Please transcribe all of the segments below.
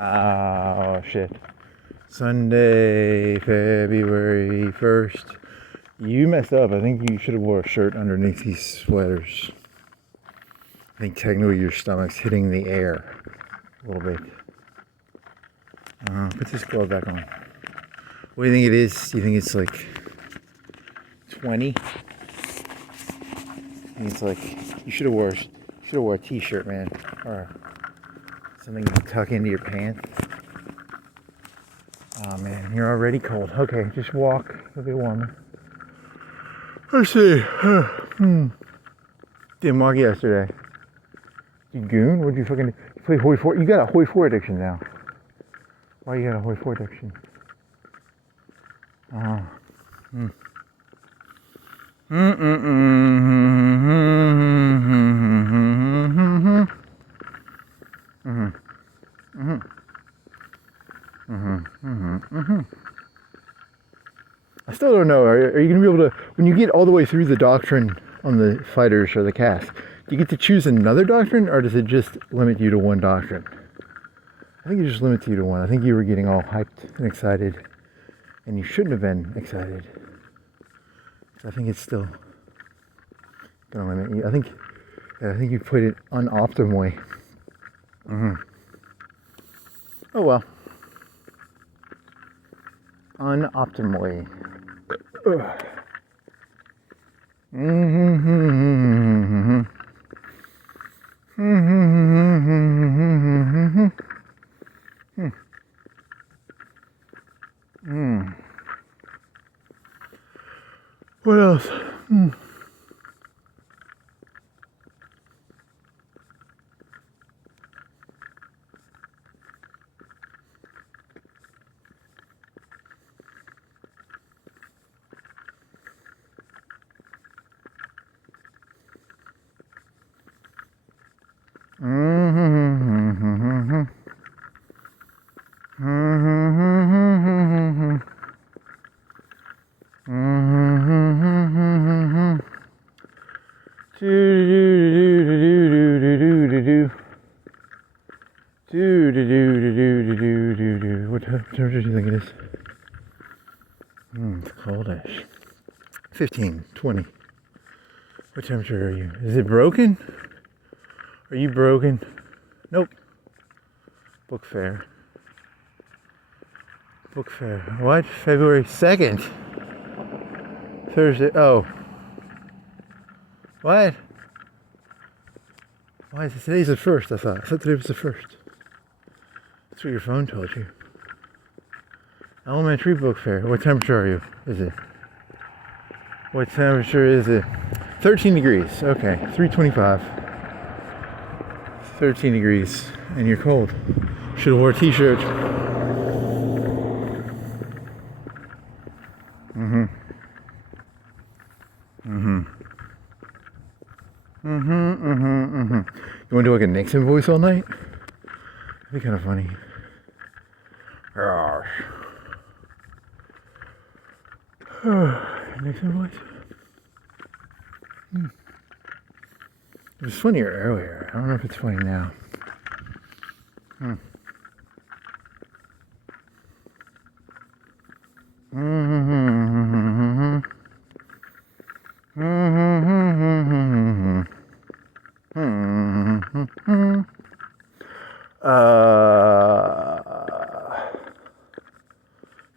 Oh, shit. Sunday, February 1st. You messed up. I think you should have wore a shirt underneath these sweaters. I think technically your stomach's hitting the air a little bit. Put this glove back on. What do you think it is? Do you think it's like 20? I think it's like, you should have wore a t-shirt, man. Or something you can tuck into your pants. Oh man, you're already cold. Okay, just walk. It'll be warmer. Let's see. Didn't walk yesterday. You goon? What'd you fucking do? You play Hoi 4? You got a Hoi 4 addiction now. Why you got a Hoi 4 addiction? I still don't know. Are you going to be able to, when you get all the way through the doctrine on the fighters or the cast, do you get to choose another doctrine, or does it just limit you to one doctrine? I think it just limits you to one. I think you were getting all hyped and excited, and you shouldn't have been excited. I think it's still going to limit you. I think you put it unoptimally. Oh well. Unoptimally. What else? What temperature do you think it is? It's coldish. 15, 20. What temperature are you? Is it broken? Are you broken? Nope. Book fair. Book fair. What? February 2nd? Thursday. Oh. What? Why is it? Today's the 1st, I thought. I thought today was the 1st. That's what your phone told you. Elementary book fair. What temperature are you? Is it? What temperature is it? 13 degrees. Okay. 325. 13 degrees. And you're cold. Should have wore a t-shirt. You want to do like a Nixon voice all night? That'd be kind of funny. Nixon voice? It was funnier earlier. I don't know if it's funny now.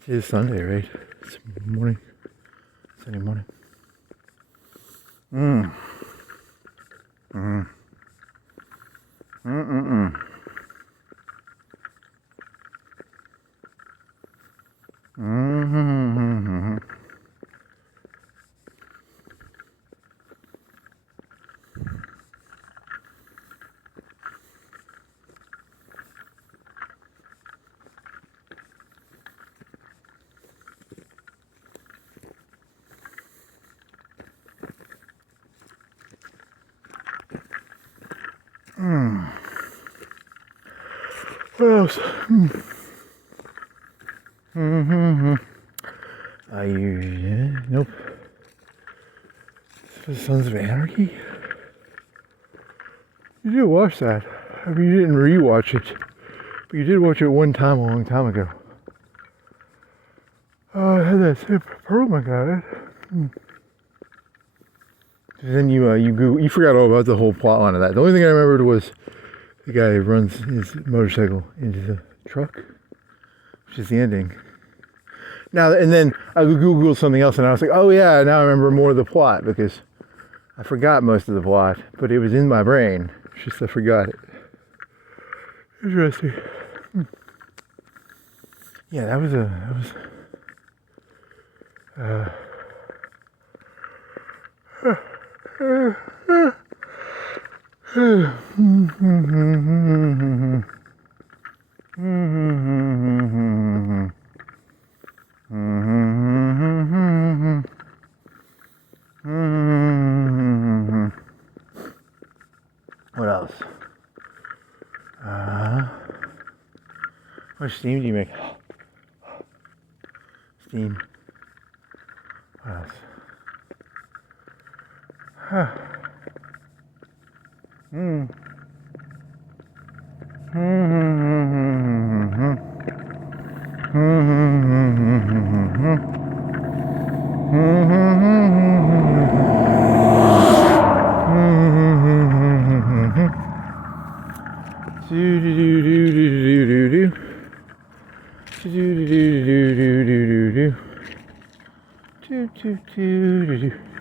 It's Sunday, right? It's morning. Sunday morning. What else? Are you? Yeah, nope. The Sons of Anarchy? You did watch that. I mean, you didn't rewatch it. But you did watch it one time a long time ago. Oh, I had that same problem, guy. Then you forgot all about the whole plot line of that. The only thing I remembered was the guy who runs his motorcycle into the truck, which is the ending. Now, and then I Googled something else, and I was like, oh yeah, now I remember more of the plot, because I forgot most of the plot, but it was in my brain. It's just I forgot it. Interesting. Yeah, that was what else? How much steam do you make? Steam. What else?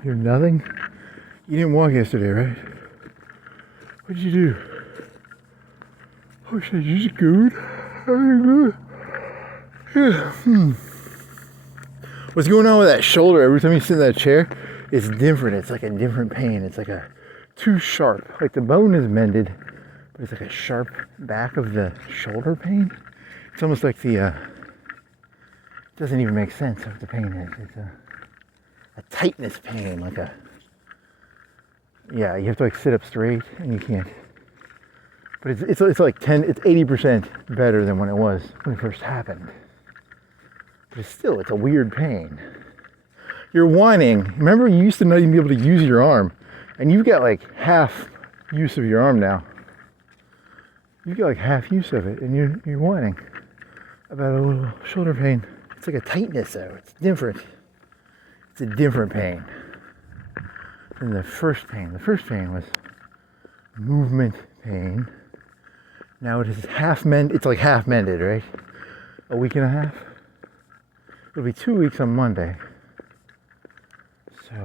You're nothing? You didn't walk yesterday, right? What did you do? Oh, should I just good? Yeah. What's going on with that shoulder? Every time you sit in that chair, it's different. It's like a different pain. It's like a too sharp. Like the bone is mended, but it's like a sharp back of the shoulder pain. It's almost like the it doesn't even make sense what the pain is. It's a tightness pain, like a, yeah, you have to like sit up straight and you can't. But it's like 80% better than when it was when it first happened. But it's a weird pain. You're whining. Remember, you used to not even be able to use your arm, and you've got like half use of your arm now. You've got like half use of it, and you're whining about a little shoulder pain. It's like a tightness though. It's different. It's a different pain than the first pain. The first pain was movement pain. Now it is it's like half mended, right? A week and a half. It'll be 2 weeks on Monday. So,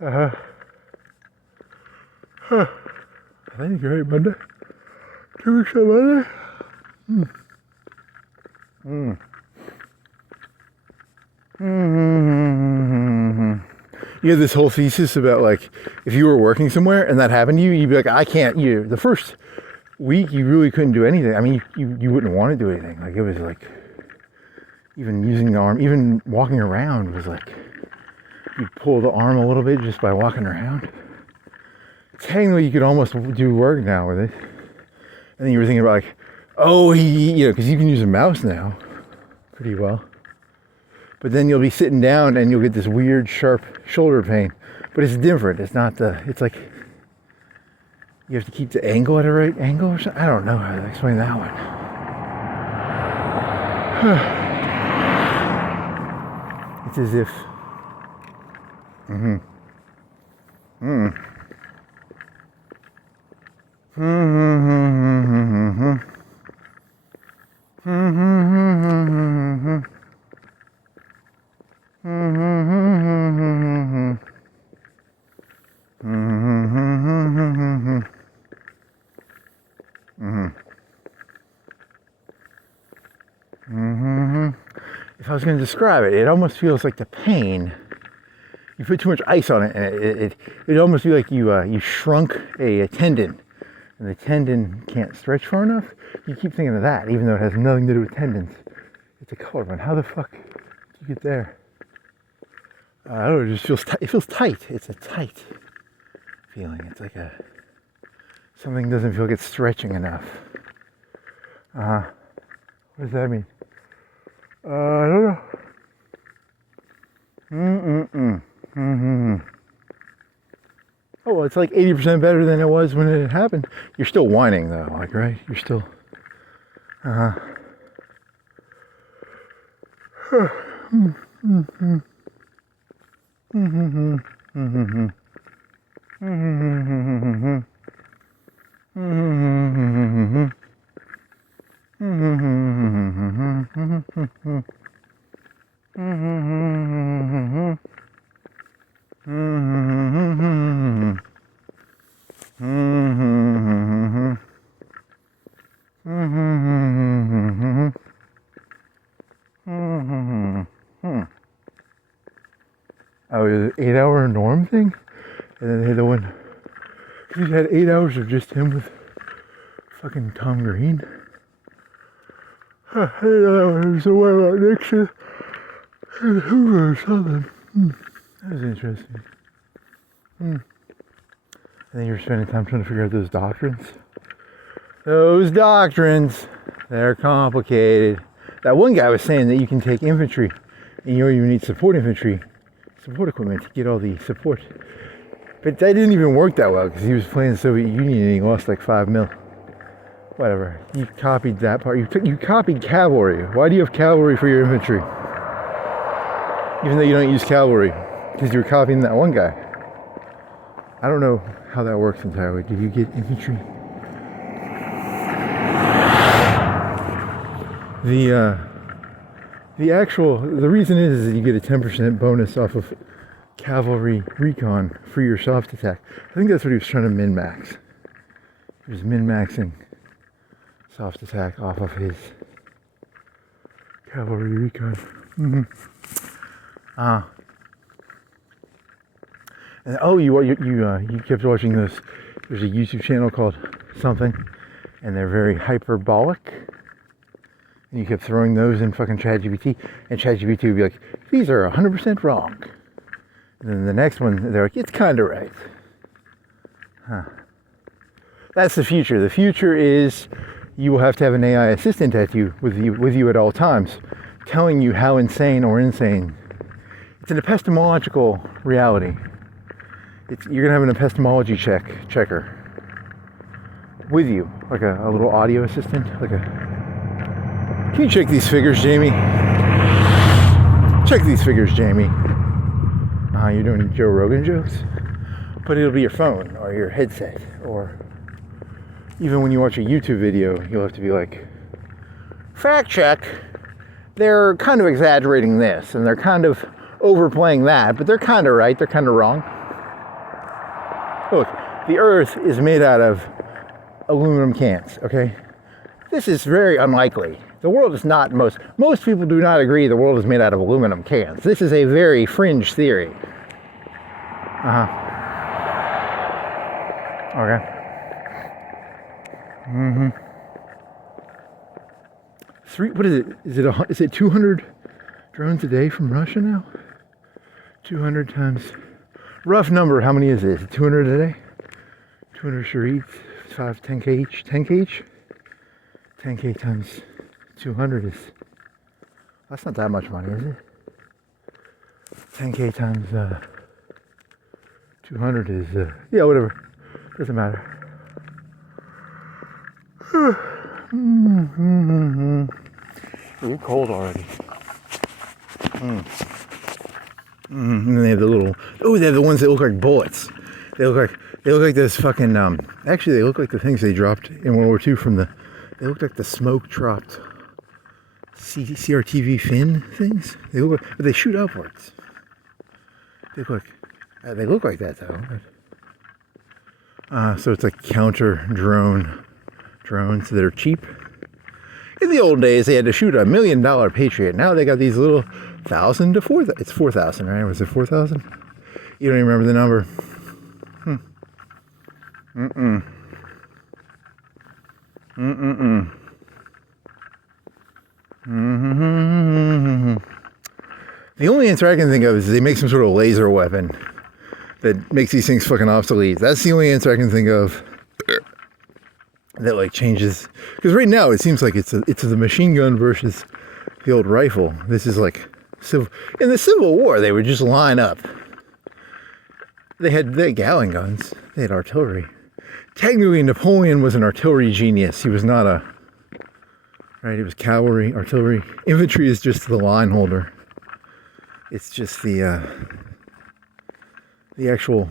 I think you're right, Monday. 2 weeks on Monday. You have this whole thesis about like, if you were working somewhere and that happened to you, you'd be like, I can't. The first week you really couldn't do anything. I mean, you wouldn't want to do anything. Like it was like, even using the arm, even walking around was like, you pull the arm a little bit just by walking around. Technically, you could almost do work now with it. And then you were thinking about like, oh, because you can use a mouse now pretty well. But then you'll be sitting down and you'll get this weird sharp shoulder pain. But it's different. It's not it's like, you have to keep the angle at a right angle or something. I don't know how to explain that one. It's as if, if I was going to describe it, it almost feels like the pain. You put too much ice on it, and it almost feels like you shrunk a tendon, and the tendon can't stretch far enough. You keep thinking of that, even though it has nothing to do with tendons. It's a collarbone. How the fuck did you get there? I don't know. It just feels it feels tight. It's a tight feeling. It's like something doesn't feel like it's stretching enough. What does that mean? I don't know. Oh, well, it's like 80% better than it was when it happened. You're still whining though, like, right? You're still, uh-huh. Oh, the 8-hour norm thing? And then they had the one, because he had 8 hours of just him with fucking Tom Green. 8 hours away right next to Hoover or something. That was interesting. And then you're spending time trying to figure out those doctrines. Those doctrines, they're complicated. That one guy was saying that you can take infantry and you don't even need support infantry, support equipment to get all the support. But that didn't even work that well because he was playing the Soviet Union and he lost like 5 mil. Whatever. You copied that part. You copied cavalry. Why do you have cavalry for your infantry? Even though you don't use cavalry. Because you're copying that one guy. I don't know how that works entirely. Did you get infantry? The reason is that you get a 10% bonus off of cavalry recon for your soft attack. I think that's what he was trying to min-max. He was min-maxing soft attack off of his cavalry recon. And oh, you kept watching this. There's a YouTube channel called something, and they're very hyperbolic. And you kept throwing those in fucking ChatGPT, and ChatGPT would be like, "These are 100% wrong." And then the next one, they're like, "It's kind of right." That's the future. The future is you will have to have an AI assistant with you at all times, telling you how insane or insane. It's an epistemological reality. You're gonna have an epistemology checker with you, like a little audio assistant, Can you check these figures, Jamie? Check these figures, Jamie. You're doing Joe Rogan jokes? But it'll be your phone or your headset, or even when you watch a YouTube video, you'll have to be like, fact check. They're kind of exaggerating this, and they're kind of overplaying that, but they're kind of right, they're kind of wrong. Look, the Earth is made out of aluminum cans, okay? This is very unlikely. The world is not, most people do not agree the world is made out of aluminum cans. This is a very fringe theory. Okay. What is it? Is it 200 drones a day from Russia now? 200 times, rough number, how many is it? Is it 200 a day? 200 charits, 10K each, 10K each? 10K times 200 is, that's not that much money, is it? 10K times 200 is, yeah, whatever, doesn't matter. Ooh, cold already. And then they have the little, they have the ones that look like bullets. They look like this fucking, actually they look like the things they dropped in World War II they look like the smoke dropped CRTV fin things. They look like, but they shoot upwards. They look like that though. So it's like counter drones that are cheap. In the old days, they had to shoot $1 million Patriot. Now they got these little 1,000 to 4,000. It's 4,000, right? Was it 4,000? You don't even remember the number. The only answer I can think of is they make some sort of laser weapon that makes these things fucking obsolete. That's the only answer I can think of that like changes, because right now it seems like it's the machine gun versus the old rifle. This is like in the Civil War they would just line up. They had Gatling guns. They had artillery. Technically, Napoleon was an artillery genius. He was not a... Right, he was cavalry, artillery. Infantry is just the line holder. It's just the actual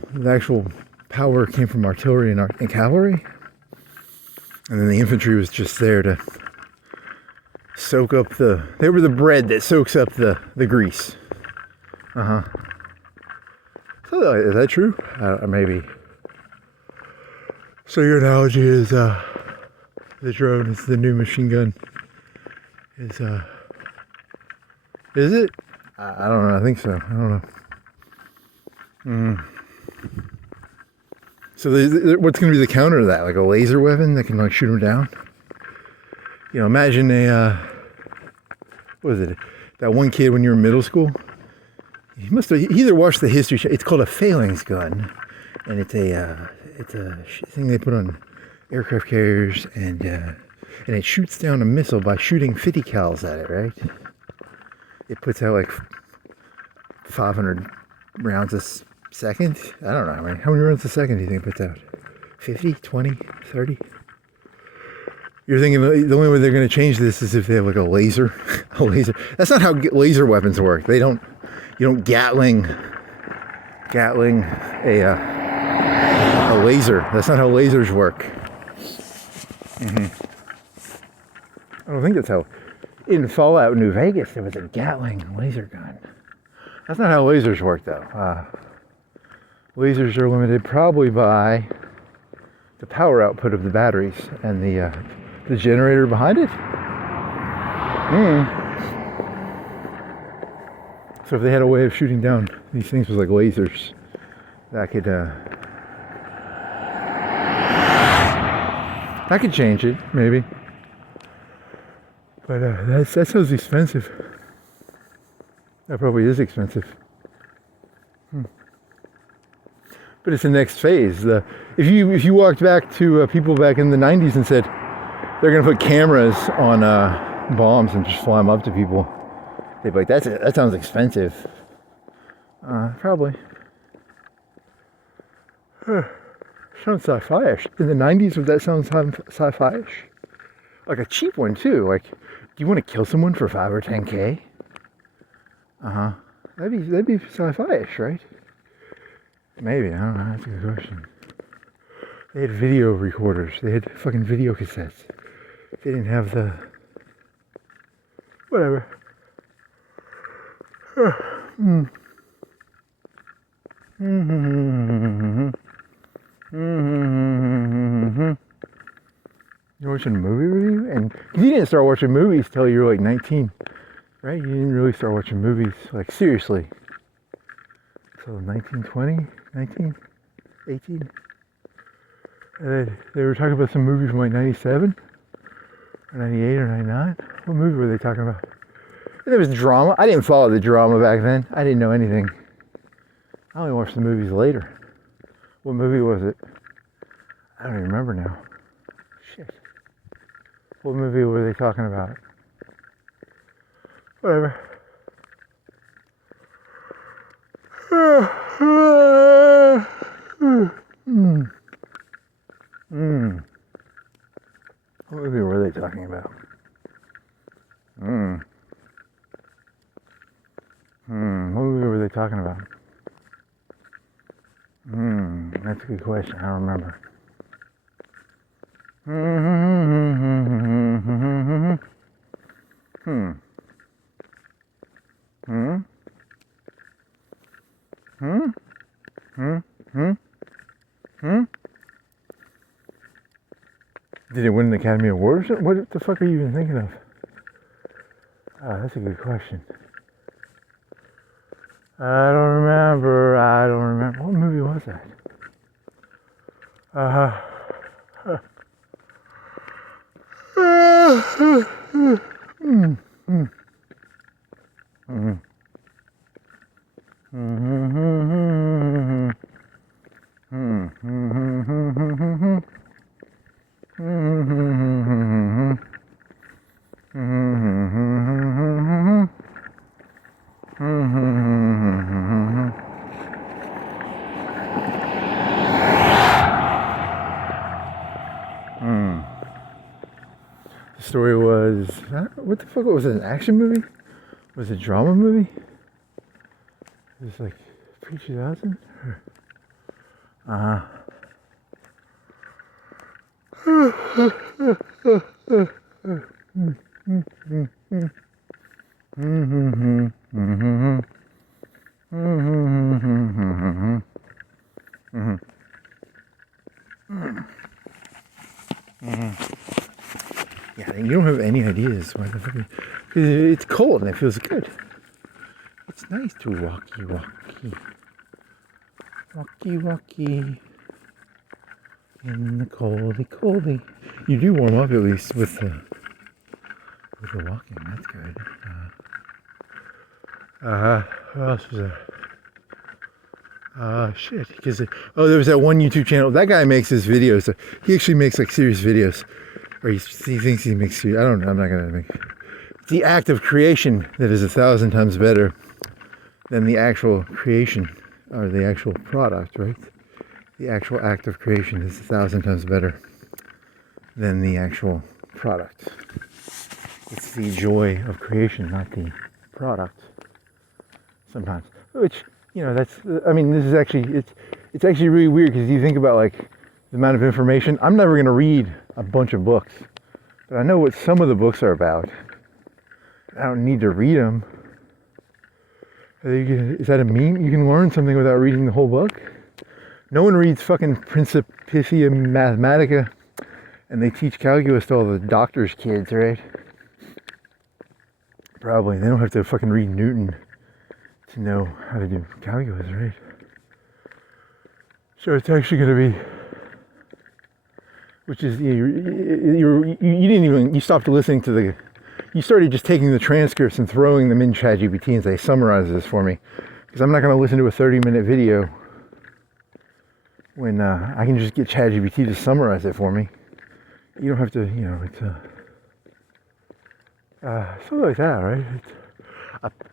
power came from artillery and cavalry. And then the infantry was just there to soak up they were the bread that soaks up the grease. So is that true? Maybe. So your analogy is the drone is the new machine gun. Is it? I don't know. I think so. I don't know. So what's going to be the counter to that? Like a laser weapon that can like shoot them down? You know, imagine what was it? That one kid when you were in middle school? He either watched the History Channel. It's called a phalanx gun, and it's a thing they put on aircraft carriers, and it shoots down a missile by shooting 50 cals at it. Right? It puts out like 500 rounds a second. I don't know. How many rounds a second do you think it puts out? 50, 20, 30? You're thinking the only way they're going to change this is if they have like a laser. A laser. That's not how laser weapons work. You don't Gatling a laser. That's not how lasers work. I don't think that's how. In Fallout New Vegas, there was a Gatling laser gun. That's not how lasers work, though. Lasers are limited probably by the power output of the batteries and the generator behind it. So if they had a way of shooting down these things with like lasers, that could change it, maybe. But that sounds expensive. That probably is expensive. But it's the next phase. If you walked back to people back in the 90s and said they're going to put cameras on bombs and just fly them up to people, they'd be like, that sounds expensive. Probably. Sounds sci-fi-ish. In the 90s, would that sound sci-fi-ish? Like a cheap one, too. Like, do you want to kill someone for 5 or 10K? That'd be sci-fi-ish, right? Maybe, I don't know. That's a good question. They had video recorders. They had fucking video cassettes. They didn't have the... Whatever. You're watching a movie review? And you didn't start watching movies till you were like 19, right? You didn't really start watching movies, like seriously. So 19, 20, 19, 18? And they were talking about some movie from like 97? Or 98 or 99? What movie were they talking about? There was drama. I didn't follow the drama back then. I didn't know anything. I only watched the movies later. What movie was it? I don't even remember now. Shit. What movie were they talking about? Whatever. What movie were they talking about? What movie were they talking about? That's a good question. I don't remember. Did it win an Academy Award or something? What the fuck are you even thinking of? That's a good question. I don't remember. What movie was that? story was, I don't know, what the fuck was it, an action movie? Was it a drama movie? It was like pre-2000? Yeah, you don't have any ideas why the fuck. It's cold and it feels good. It's nice to walkie in the coldy. You do warm up at least with the walking. That's good. What else was there? Shit. Because there was that one YouTube channel. That guy makes his videos. He actually makes like serious videos. Or he thinks he makes serious. I don't know. I'm not gonna make. It's the act of creation that is 1,000 times better than the actual creation or the actual product, right? The actual act of creation is 1,000 times better than the actual product. It's the joy of creation, not the product. Sometimes, which, you know, that's, I mean, this is actually, it's actually really weird because you think about like the amount of information. I'm never going to read a bunch of books, but I know what some of the books are about. I don't need to read them. Is that a meme? You can learn something without reading the whole book? No one reads fucking Principia Mathematica and they teach calculus to all the doctor's kids, right? Probably. They don't have to fucking read Newton to know how to do calculus, right? So it's actually going to be, which is, you didn't even, you stopped listening to the, you started just taking the transcripts and throwing them in ChatGPT and say, summarize this for me. Because I'm not going to listen to a 30-minute video when I can just get ChatGPT to summarize it for me. You don't have to, you know, it's something like that, right?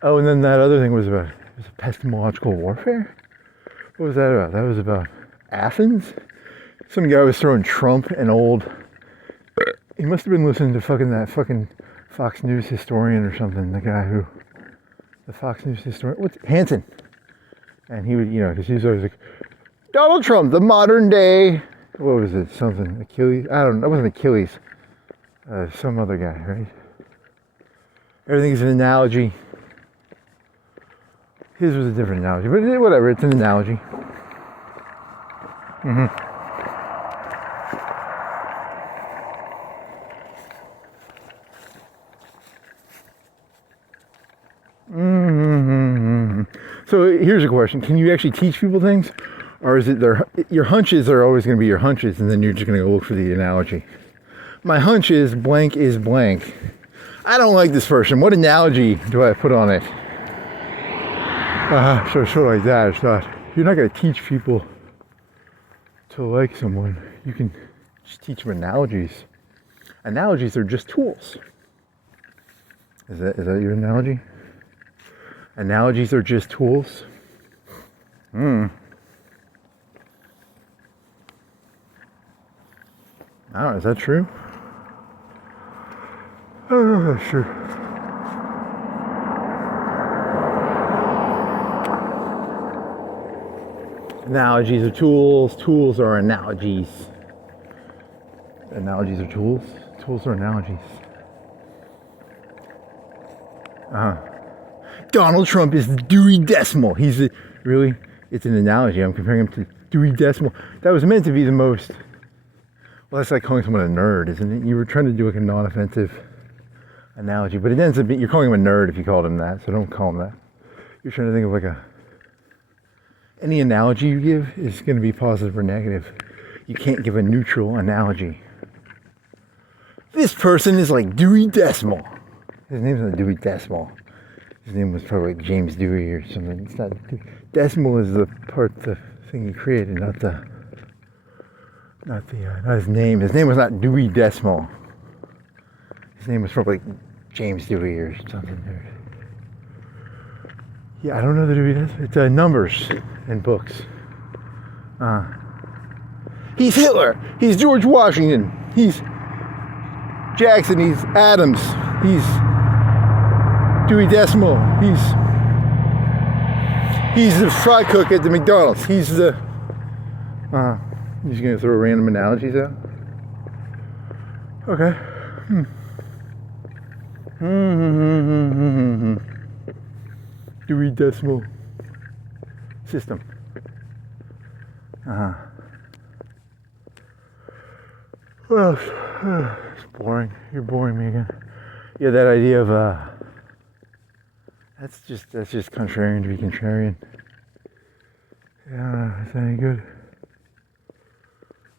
Oh, and then that other thing was about, it was epistemological warfare? What was that about? That was about Athens? Some guy was throwing Trump and old, he must have been listening to that fucking Fox News historian or something, the Fox News historian, what's Hansen? And he would, you know, because he was always like, Donald Trump, the modern day, what was it, something, Achilles? I don't know, it wasn't Achilles. Some other guy, right? Everything's an analogy. His was a different analogy, but whatever, it's an analogy. So here's a question. Can you actually teach people things? Or is it your hunches are always going to be your hunches and then you're just going to go look for the analogy? My hunch is blank is blank. I don't like this person. What analogy do I put on it? So like that. It's not, you're not going to teach people to like someone. You can just teach them analogies. Analogies are just tools. Is that your analogy? Analogies are just tools? I don't know, is that true? I don't know if that's true. Analogies are tools. Tools are analogies. Analogies are tools. Tools are analogies. Donald Trump is the Dewey Decimal. Really? It's an analogy. I'm comparing him to Dewey Decimal. That was meant to be the most, well, that's like calling someone a nerd, isn't it? You were trying to do like a non-offensive analogy, but it ends up being, you're calling him a nerd if you called him that, so don't call him that. You're trying to think of like any analogy you give is going to be positive or negative. You can't give a neutral analogy. This person is like Dewey Decimal. His name's not Dewey Decimal. His name was probably like James Dewey or something. It's not, decimal is the thing he created, not his name. His name was not Dewey Decimal. His name was probably James Dewey or something. Yeah, I don't know the Dewey Decimal. It's numbers and books. He's Hitler. He's George Washington. He's Jackson, he's Adams, he's Dewey Decimal, he's the fry cook at the McDonald's, he's the, he's gonna throw random analogies out? Okay. Dewey Decimal System. Well, it's boring. You're boring me again. Yeah, that idea of that's just contrarian to be contrarian. Yeah, it's any good.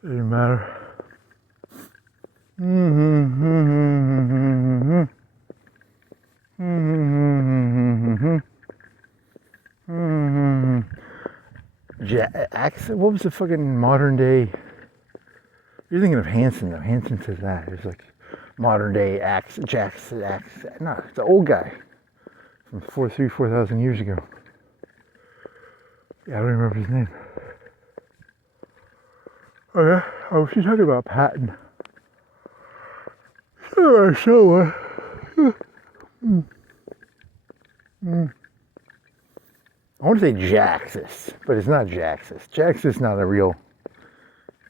It doesn't matter. What was the fucking modern day? You're thinking of Hanson though. Hanson says that. It's like modern day Jackson. No, it's the old guy from 4,000 years ago. Yeah, I don't remember his name. Okay, oh, she's talking about Patton. So, I want to say Jaxus, but it's not Jaxus. Jaxus is not a real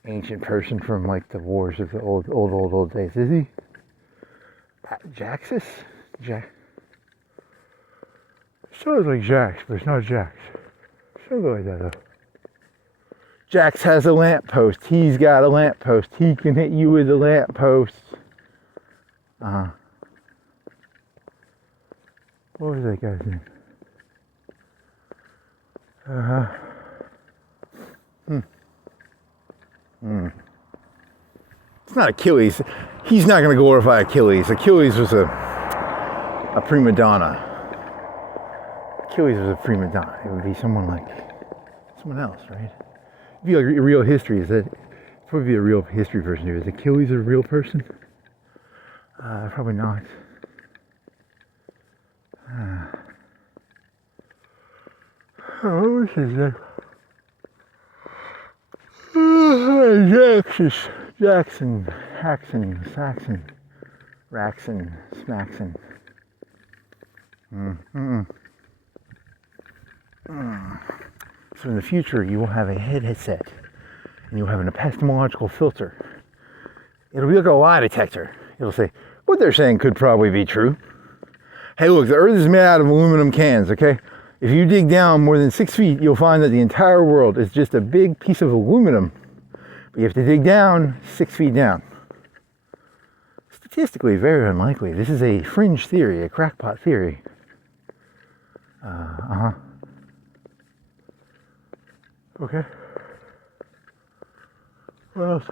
ancient person from like the wars of the old days, is he? Jaxus? Sounds like Jax, but it's not Jax. Something like that though. Jax has a lamppost. He's got a lamppost. He can hit you with a lamppost. What was that guy's name? It's not Achilles. He's not going to glorify Achilles. Achilles was a prima donna. Achilles was a prima donna. It would be someone like someone else, right? It'd be like a real history. Is that probably be a real history person here? Is Achilles a real person? Probably not. What was his name? Jackson, Haxon, Saxon, Raxon, Smaxon. So in the future, you will have a headset, and you'll have an epistemological filter. It'll be like a lie detector. It'll say, what they're saying could probably be true. Hey, look, the Earth is made out of aluminum cans, okay? If you dig down more than 6 feet, you'll find that the entire world is just a big piece of aluminum. But you have to dig down 6 feet down. Statistically, very unlikely. This is a fringe theory, a crackpot theory. Okay. What else?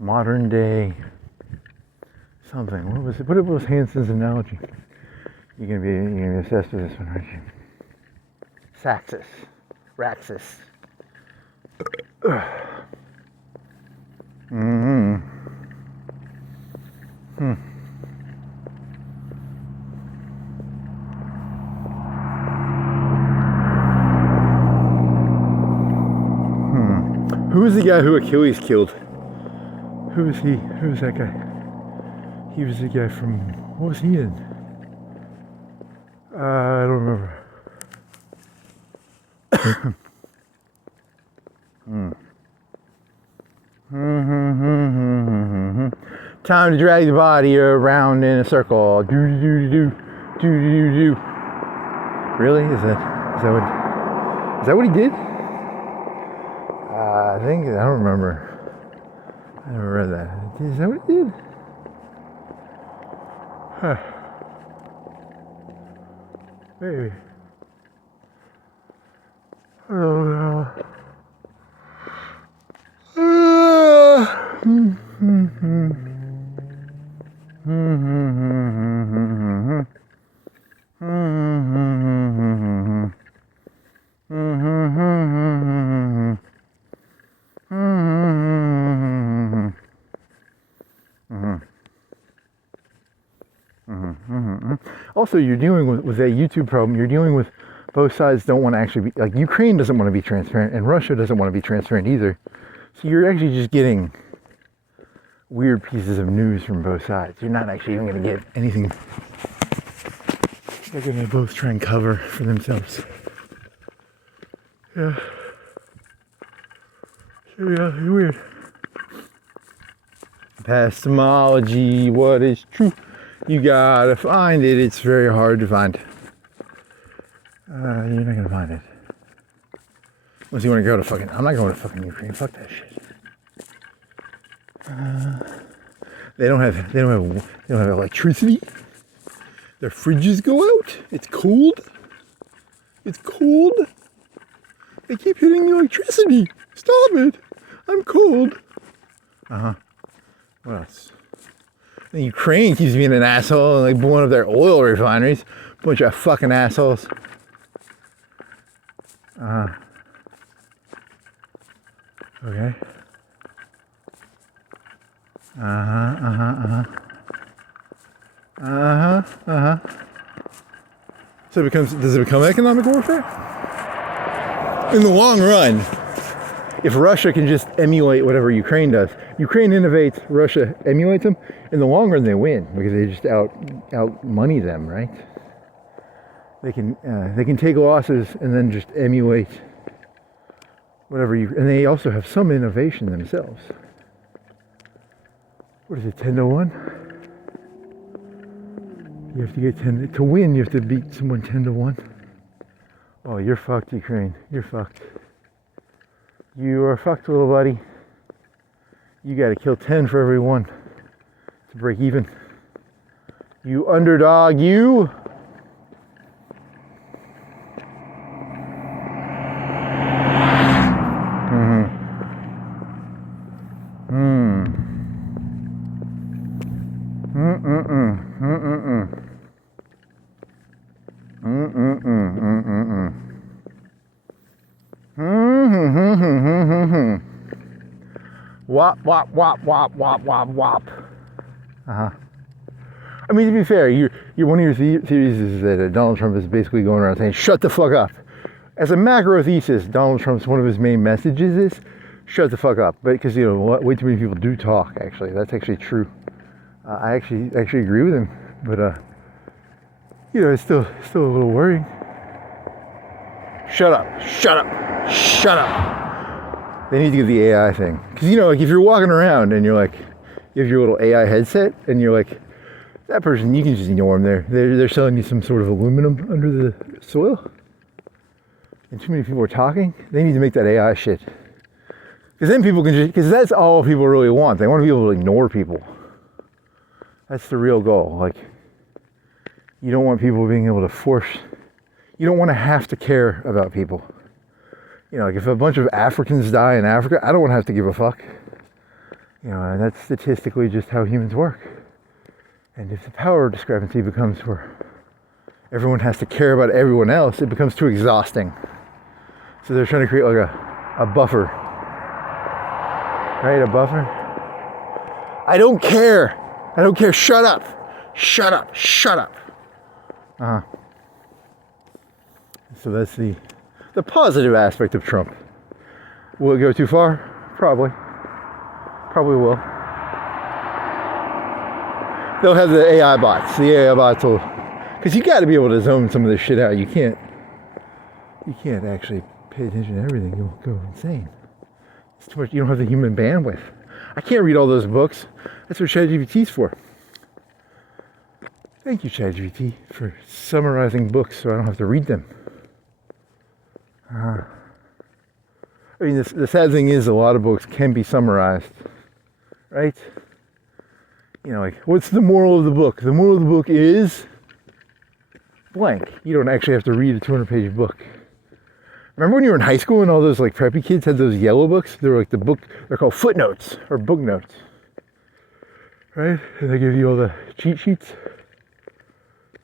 Modern day something. What was it? What was Hanson's analogy? You're gonna be obsessed with this one, aren't you? Saxus, Raxus. Who was the guy who Achilles killed? Who was he? Who was that guy? He was the guy from... What was he in? I don't remember. Time to drag the body around in a circle. Do. Really? Is that what he did? I don't remember. I never read that. Is that what he did? Huh. Maybe. I don't know. Also, you're dealing with that YouTube problem. You're dealing with both sides don't want to actually be, like Ukraine doesn't want to be transparent and Russia doesn't want to be transparent either. So you're actually just getting weird pieces of news from both sides. You're not actually even going to get anything. They're going to both try and cover for themselves. Yeah. So yeah, it's weird. Epistemology, what is true? You gotta find it. It's very hard to find. You're not gonna find it. Unless you want to go to fucking... I'm not going to fucking Ukraine. Fuck that shit. They don't have electricity. Their fridges go out. It's cold. It's cold. They keep hitting the electricity. Stop it. I'm cold. What else? And Ukraine keeps being an asshole and like one of their oil refineries. Bunch of fucking assholes. Okay. So does it become economic warfare? In the long run, if Russia can just emulate whatever Ukraine does, Ukraine innovates, Russia emulates them, in the long run they win because they just out money them, right? They can take losses and then just emulate whatever and they also have some innovation themselves. What is it, 10-1? You have to get 10 to win. You have to beat someone 10-1. Oh, you're fucked, Ukraine. You're fucked. You are fucked, little buddy. You got to kill 10 for every 1 to break even. You underdog, you. Wop, wop, wop, wop, wop, wop, wop. I mean, to be fair, you're one of your theories is that Donald Trump is basically going around saying, shut the fuck up. As a macro thesis, Donald Trump's one of his main messages is, shut the fuck up. But because, way too many people do talk, actually. That's actually true. I actually agree with him. But, it's still a little worrying. Shut up, shut up, shut up. They need to get the AI thing. Because, like if you're walking around and you're like, you have your little AI headset and you're like, that person, you can just ignore them. They're selling you some sort of aluminum under the soil. And too many people are talking. They need to make that AI shit. Because then people can because that's all people really want. They want to be able to ignore people. That's the real goal. Like, you don't want people being able to you don't want to have to care about people. Like if a bunch of Africans die in Africa, I don't want to have to give a fuck. And that's statistically just how humans work. And if the power discrepancy becomes where everyone has to care about everyone else, it becomes too exhausting. So they're trying to create like a buffer. Right, a buffer? I don't care. Shut up. Shut up. Shut up. So that's the positive aspect of Trump. Will it go too far? Probably. Probably will. They'll have the AI bots. The AI bots will... Because you got to be able to zone some of this shit out. You can't actually pay attention to everything. You'll go insane. It's too much. You don't have the human bandwidth. I can't read all those books. That's what ChatGPT's for. Thank you, ChatGPT, for summarizing books so I don't have to read them. I mean, the sad thing is a lot of books can be summarized, right? Like, what's the moral of the book? The moral of the book is blank. You don't actually have to read a 200-page book. Remember when you were in high school and all those like preppy kids had those yellow books? They were like they're called footnotes or book notes, right? And they give you all the cheat sheets.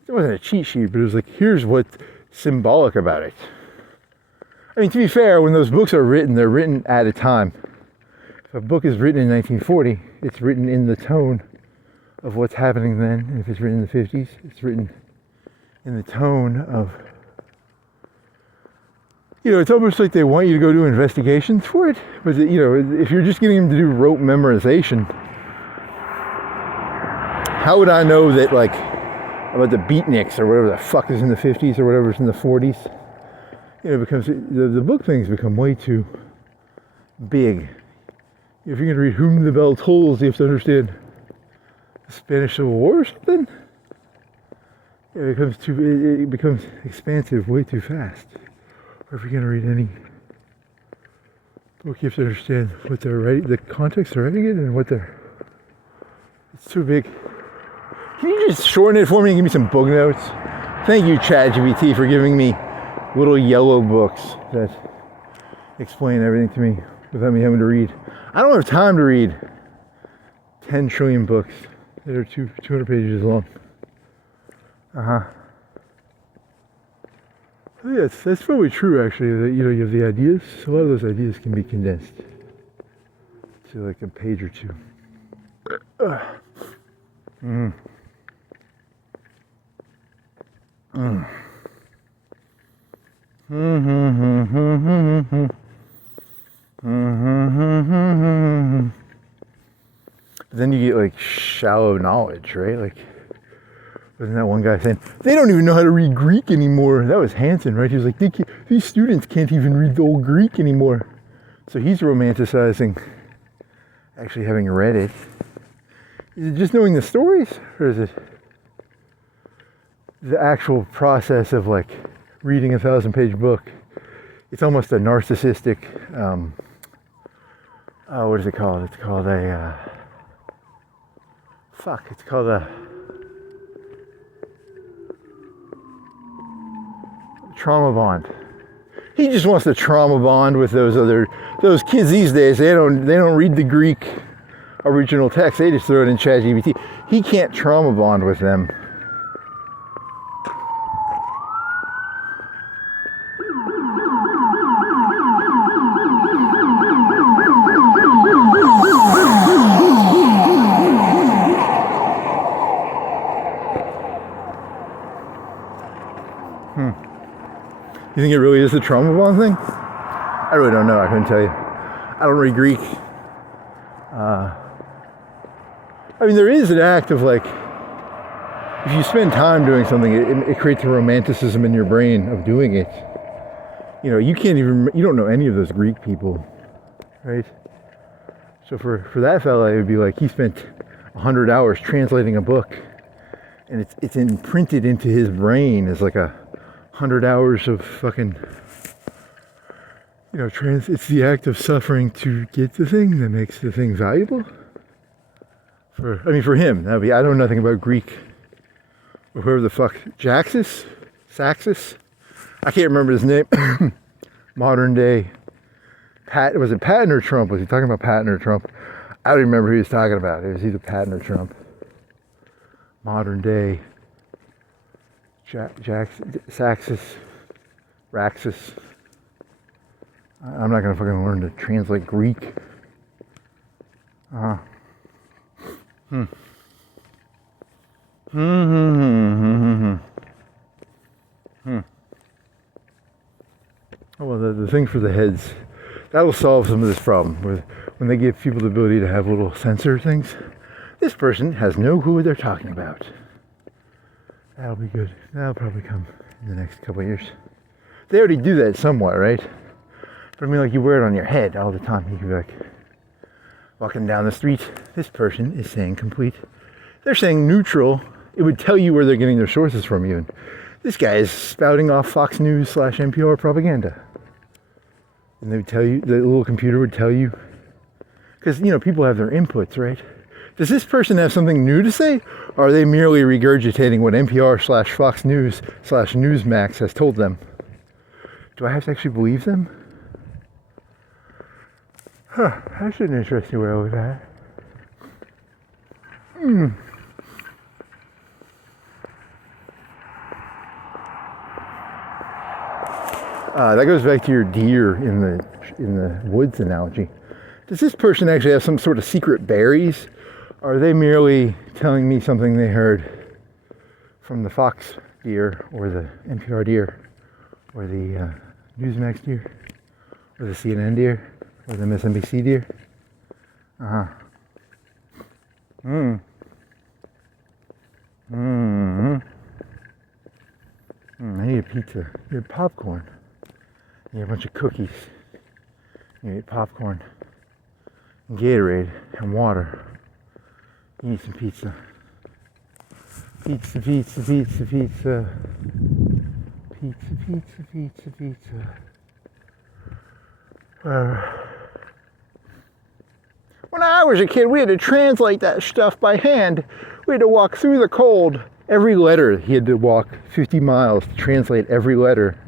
It wasn't a cheat sheet, but it was like, here's what's symbolic about it. I mean, to be fair, when those books are written, they're written at a time. If a book is written in 1940, it's written in the tone of what's happening then. And if it's written in the 50s, it's written in the tone of It's almost like they want you to go do investigations for it. But, if you're just getting them to do rote memorization, how would I know that, like, about the beatniks or whatever the fuck is in the 50s or whatever's in the 40s? It becomes, the book things become way too big. If you're going to read Whom the Bell Tolls, you have to understand the Spanish Civil War or something. It becomes expansive way too fast. Or if you're going to read any book, you have to understand what they're writing, the context they're writing it, and it's too big. Can you just shorten it for me and give me some book notes? Thank you, ChatGPT, for giving me little yellow books that explain everything to me without me having to read. I don't have time to read 10 trillion books that are 200 pages long. Yeah, that's probably true, actually, that, you have the ideas. A lot of those ideas can be condensed to like a page or two. Then you get like shallow knowledge, right? Like, wasn't that one guy saying, they don't even know how to read Greek anymore? That was Hansen, right? He was like, these students can't even read the old Greek anymore. So he's romanticizing actually having read it. Is it just knowing the stories? Or is it the actual process of like reading a 1,000-page book? It's almost a narcissistic, what is it called? It's called a trauma bond. He just wants to trauma bond with those kids these days. They don't read the Greek original text. They just throw it in ChatGPT. He can't trauma bond with them. You think it really is a trauma bond thing? I really don't know. I couldn't tell you. I don't read Greek. There is an act of like, if you spend time doing something, it creates a romanticism in your brain of doing it. You don't know any of those Greek people, right? So for that fella, it would be like he spent 100 hours translating a book, and it's imprinted into his brain as like 100 hours of fucking, it's the act of suffering to get the thing that makes the thing valuable. For him, I know nothing about Greek, or whoever the fuck, Saxis? I can't remember his name. Modern day, was it Patton or Trump? Was he talking about Patton or Trump? I don't remember who he was talking about. It was either Patton or Trump. Modern day, Saxis, Raxis. I'm not gonna fucking learn to translate Greek. Oh, well, the thing for the heads, that'll solve some of this problem when they give people the ability to have little sensor things. This person has no clue what they're talking about. That'll be good. That'll probably come in the next couple of years. They already do that somewhat, right? But like you wear it on your head all the time. You can be like, walking down the street, this person is saying complete. They're saying neutral. It would tell you where they're getting their sources from even. This guy is spouting off Fox News / NPR propaganda. And they would tell you, the little computer would tell you. Because, people have their inputs, right? Does this person have something new to say? Or are they merely regurgitating what NPR / Fox News / Newsmax has told them? Do I have to actually believe them? That's an interesting way to look at it. That goes back to your deer in the woods analogy. Does this person actually have some sort of secret berries? Or are they merely telling me something they heard from the fox deer or the NPR deer or the Newsmax deer, or the CNN deer, or the MSNBC deer. I need a pizza. You had popcorn. You had a bunch of cookies. You ate popcorn, and Gatorade, and water. You need some pizza. Pizza, pizza, pizza, pizza. Pizza, pizza, pizza, pizza. When I was a kid, we had to translate that stuff by hand. We had to walk through the cold. Every letter, he had to walk 50 miles to translate every letter.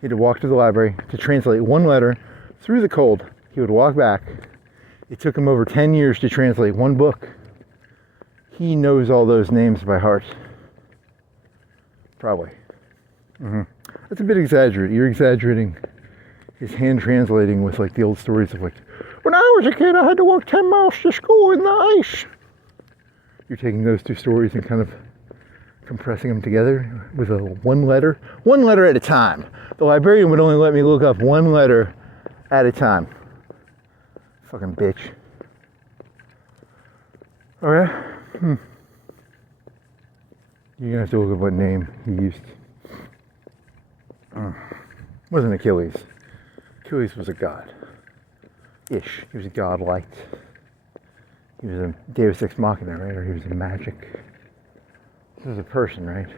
He had to walk to the library to translate one letter through the cold. He would walk back. It took him over 10 years to translate one book. He knows all those names by heart. Probably. That's a bit exaggerated. You're exaggerating his hand translating with like the old stories of like, when I was a kid, I had to walk 10 miles to school in the ice. You're taking those two stories and kind of compressing them together with one letter at a time. The librarian would only let me look up one letter at a time. Fucking bitch. Okay. You're gonna have to look up what name he used. Wasn't Achilles. Achilles was a god. Ish. He was a godlike. He was a Deus Ex Machina, right? Or he was a magic. This was a person, right?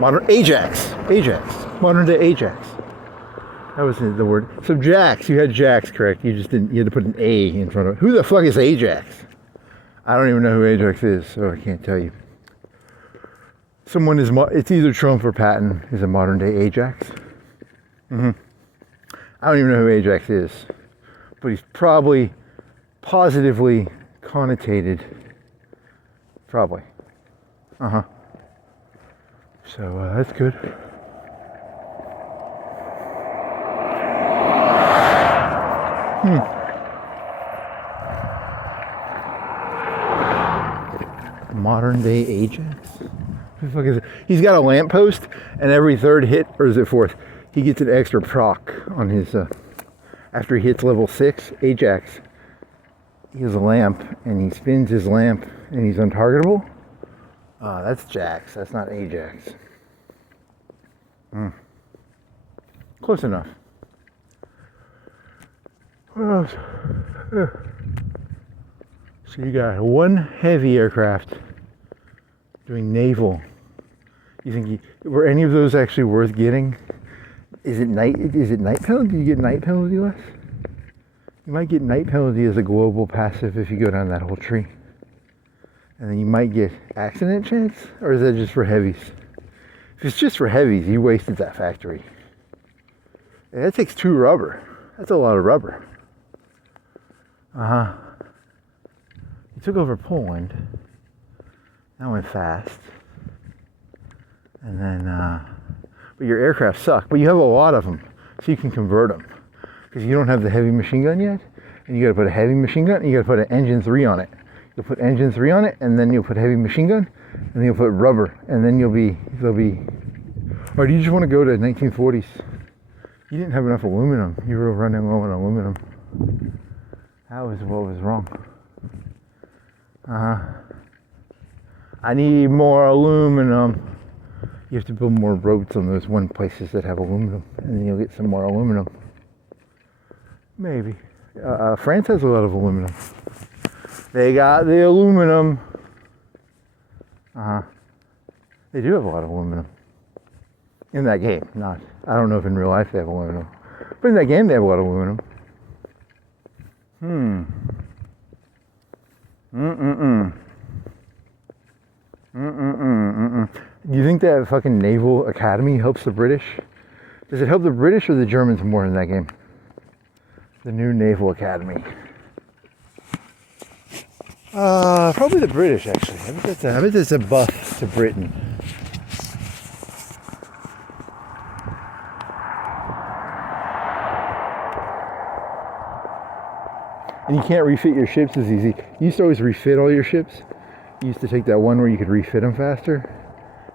Modern Ajax. Modern day Ajax. That was the word. So Jax, you had Jax correct. You just didn't. You had to put an A in front of it. Who the fuck is Ajax? I don't even know who Ajax is, so I can't tell you. Someone is. It's either Trump or Patton is a modern day Ajax. I don't even know who Ajax is, but he's probably positively connotated. Probably. So that's good. Modern day Ajax? Who the fuck is it? He's got a lamppost, and every third hit, or is it fourth, he gets an extra proc on his, after he hits level 6, Ajax. He has a lamp, and he spins his lamp, and he's untargetable. That's Jax, that's not Ajax. Close enough. What else? So you got one heavy aircraft doing naval. You think were any of those actually worth getting? Is it night penalty? Do you get night penalty less? You might get night penalty as a global passive if you go down that whole tree. And then you might get accident chance, or is that just for heavies? If it's just for heavies, you wasted that factory. Yeah, that takes 2 rubber. That's a lot of rubber. You took over Poland. That went fast. And then, but your aircraft suck. But you have a lot of them, so you can convert them. Because you don't have the heavy machine gun yet, and you got to put a heavy machine gun, and you got to put an engine 3 on it. You'll put engine 3 on it, and then you'll put heavy machine gun, and then you'll put rubber, and then they'll be. Or do you just want to go to 1940s? You didn't have enough aluminum. You were running low on aluminum. That was what was wrong. I need more aluminum. You have to build more roads on those one places that have aluminum, and then you'll get some more aluminum. Maybe. France has a lot of aluminum. They got the aluminum. They do have a lot of aluminum. In that game, not. I don't know if in real life they have aluminum. But in that game they have a lot of aluminum. Do you think that fucking naval academy helps the British? Does it help the British or the Germans more in that game? The new naval academy. Probably the British actually. I bet that's a buff to Britain. And you can't refit your ships as easy. You used to always refit all your ships. You used to take that one where you could refit them faster,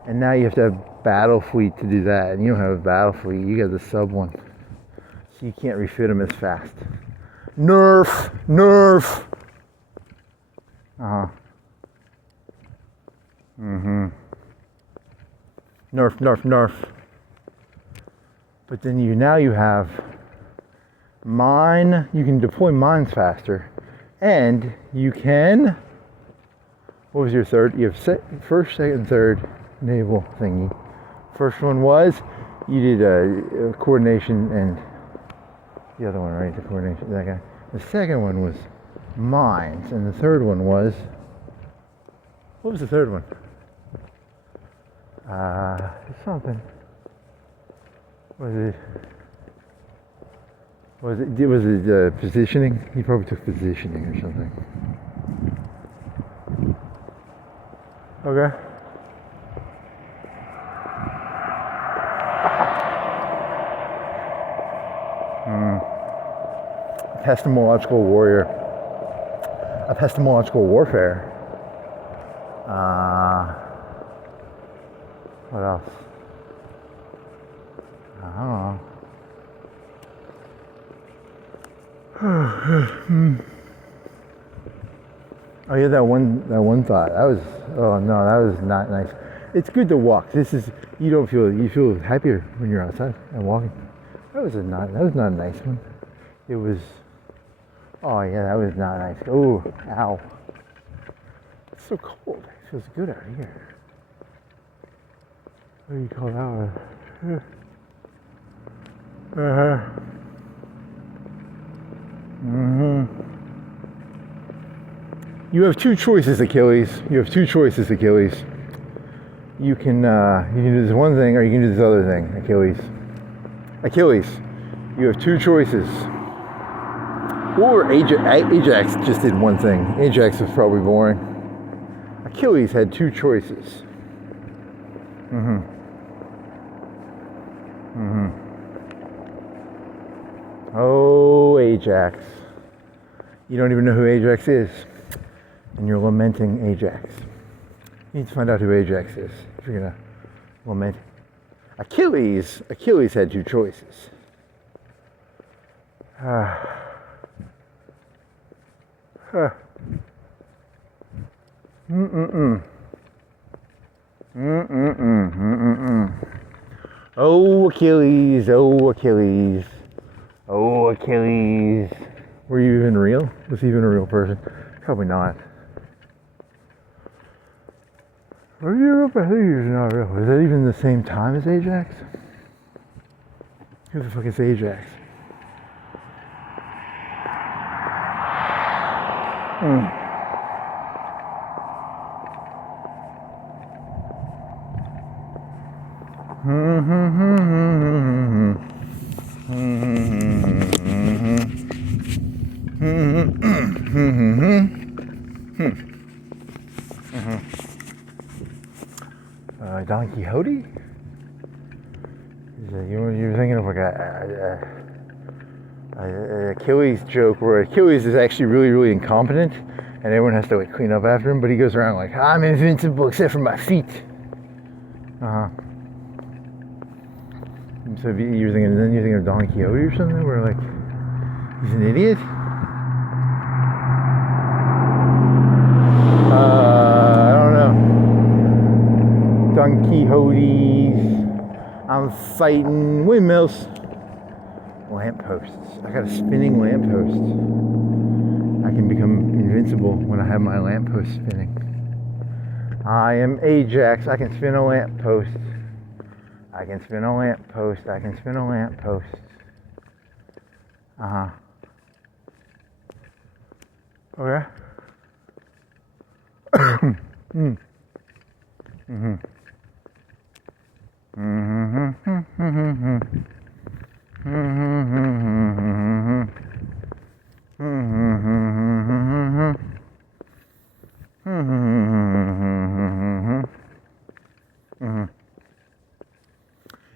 and now you have to have battle fleet to do that, and you don't have a battle fleet, you got the sub one. So you can't refit them as fast. Nerf! Nerf! Uh-huh. Mm-hmm. Nerf, nerf, nerf. But then now you have mine, you can deploy mines faster, and you can, what was your third? You have first, second, third naval thingy. First one was, you did coordination and the other one, right? The coordination, that guy. The second one was mines, and the third one was, what was the third one? Something. Was it positioning? He probably took positioning or something. Okay. Epistemological warfare. What else? I don't know. Oh yeah, that one thought. That was not nice. It's good to walk. You feel happier when you're outside and walking. That was not a nice one. It was, oh yeah, that was not nice. Oh, ow. It's so cold. It feels good out here. What do you call that one? You have two choices, Achilles. You can do this one thing or you can do this other thing, Achilles, you have two choices. Or Ajax just did one thing. Ajax was probably boring. Achilles had two choices. Oh, Ajax. You don't even know who Ajax is. And you're lamenting Ajax. You need to find out who Ajax is if you're gonna lament. Achilles had two choices. Oh, Achilles, oh, Achilles. Oh, Achilles. Were you even real? Was he even a real person? Probably not. Were you real? I think he was not real. Was that even the same time as Ajax? Who the fuck is Ajax? Don Quixote? You're thinking of like a Achilles joke where Achilles is actually really, really incompetent and everyone has to like clean up after him, but he goes around like, I'm invincible except for my feet. So you're thinking of Don Quixote or something where like he's an idiot? I don't know. Don Quixote. I'm fighting windmills. Lampposts. I got a spinning lamppost. I can become invincible when I have my lamppost spinning. I am Ajax. I can spin a lamppost. I can spin a lamppost. I can spin a lamppost. Okay.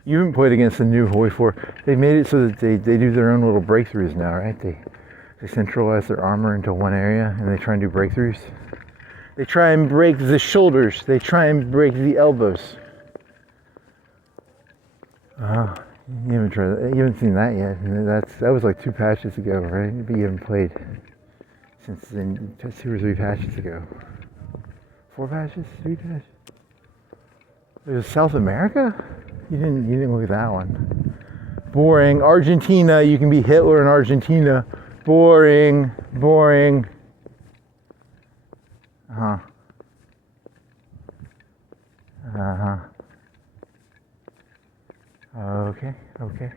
You haven't played against the new Hoi 4. They made it so that they do their own little breakthroughs now, right? They centralize their armor into one area and they try and do breakthroughs. They try and break the shoulders. They try and break the elbows. You haven't tried that. You haven't seen that yet. That was like 2 patches ago, right? But you haven't played since then. 2 or 3 patches ago. 4 patches? 3 patches? It was South America? You didn't look at that one. Boring. Argentina. You can be Hitler in Argentina. Boring. Okay.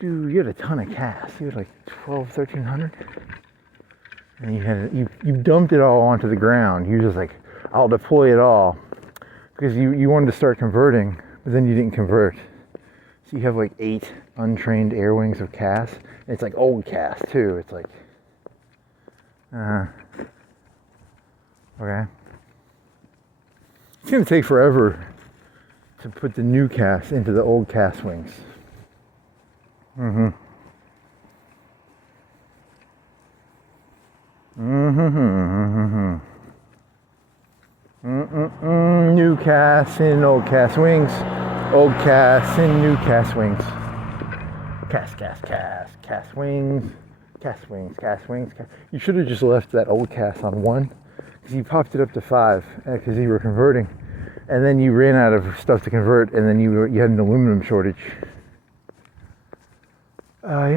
You had a ton of casts. You had like 1,300. And you dumped it all onto the ground. You were just like, I'll deploy it all. Because you wanted to start converting, but then you didn't convert. So you have like 8 untrained air wings of casts. And it's like old casts too. It's like, okay. It's gonna take forever to put the new cast into the old cast wings. New cast in old cast wings. Old cast in new cast wings. Cast wings. Cast wings. You should have just left that old cast on 1, because you popped it up to 5 because you were converting, and then you ran out of stuff to convert, and then you had an aluminum shortage. But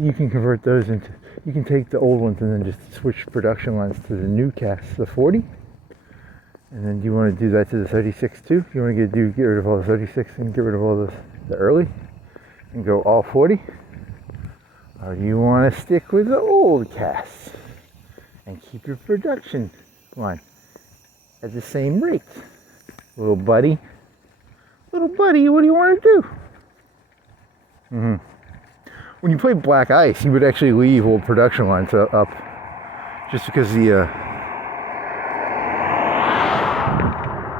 you can convert those into. You can take the old ones and then just switch production lines to the new cast, the 40. And then do you want to do that to the 36 too? You want to get rid of all the 36 and get rid of all the early and go all 40? Or do you want to stick with the old casts and keep your production line at the same rate? Little buddy, what do you want to do? When you play Black Ice, you would actually leave old production lines up just because you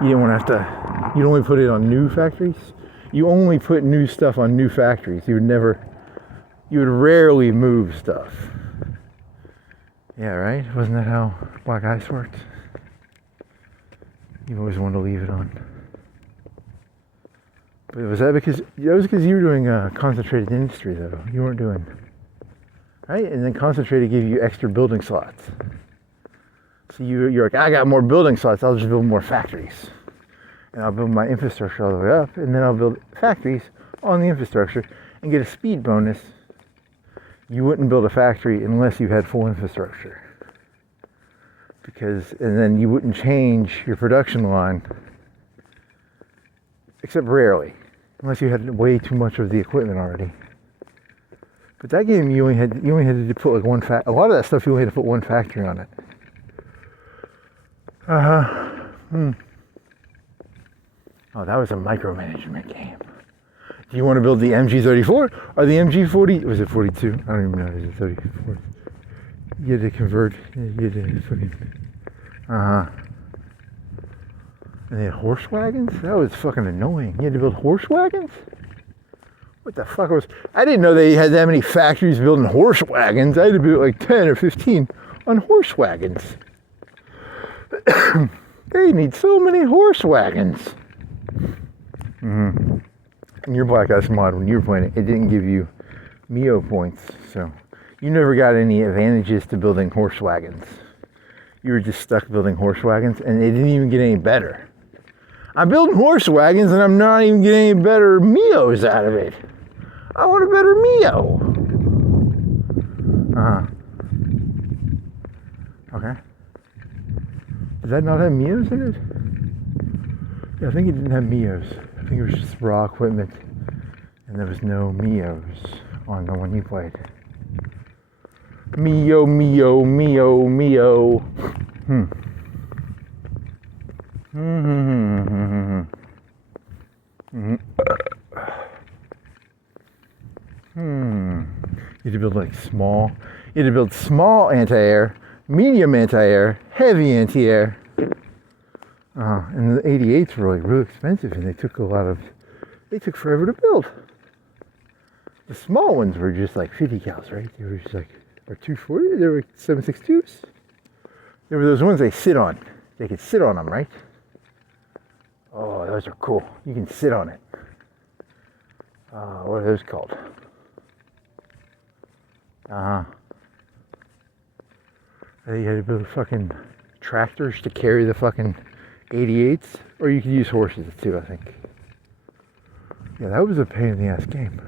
didn't want to have to. You'd only put it on new factories. You only put new stuff on new factories. You would rarely move stuff. Yeah, right? Wasn't that how Black Ice worked? You always wanted to leave it on. But was that because you were doing concentrated industry though? You weren't doing, right? And then concentrated gave you extra building slots. So you're like, I got more building slots, I'll just build more factories. And I'll build my infrastructure all the way up, and then I'll build factories on the infrastructure and get a speed bonus. You wouldn't build a factory unless you had full infrastructure. And then you wouldn't change your production line, except rarely, unless you had way too much of the equipment already. But that game, you only had to put like one a lot of that stuff you only had to put one factory on it. Oh, that was a micromanagement game. Do you want to build the MG34 or the MG40? Was it 42? I don't even know. Was it 34? You had to convert. You had to fucking. And they had horse wagons? That was fucking annoying. You had to build horse wagons? What the fuck I didn't know they had that many factories building horse wagons. I had to build like 10 or 15 on horse wagons. They need so many horse wagons. In your Black Ice mod, when you were playing it didn't give you Mio points, so you never got any advantages to building horse wagons. You were just stuck building horse wagons, and they didn't even get any better. I'm building horse wagons, and I'm not even getting any better Mios out of it. I want a better Mio. Okay. Did that not have Mios in it? Yeah, I think it didn't have Mios. I think it was just raw equipment, and there was no Mios on the one you played. Mio. You had to build like small. You had to build small anti-air, medium anti-air, heavy anti-air. And the 88s were like really expensive, and they took forever to build. The small ones were just like 50 cals, right? They were just like or 240. There were 762s. There were those ones they sit on. They could sit on them, right? Oh, those are cool. You can sit on it. What are those called? I think you had to build fucking tractors to carry the fucking 88s, or you could use horses too, I think. Yeah, that was a pain in the ass game.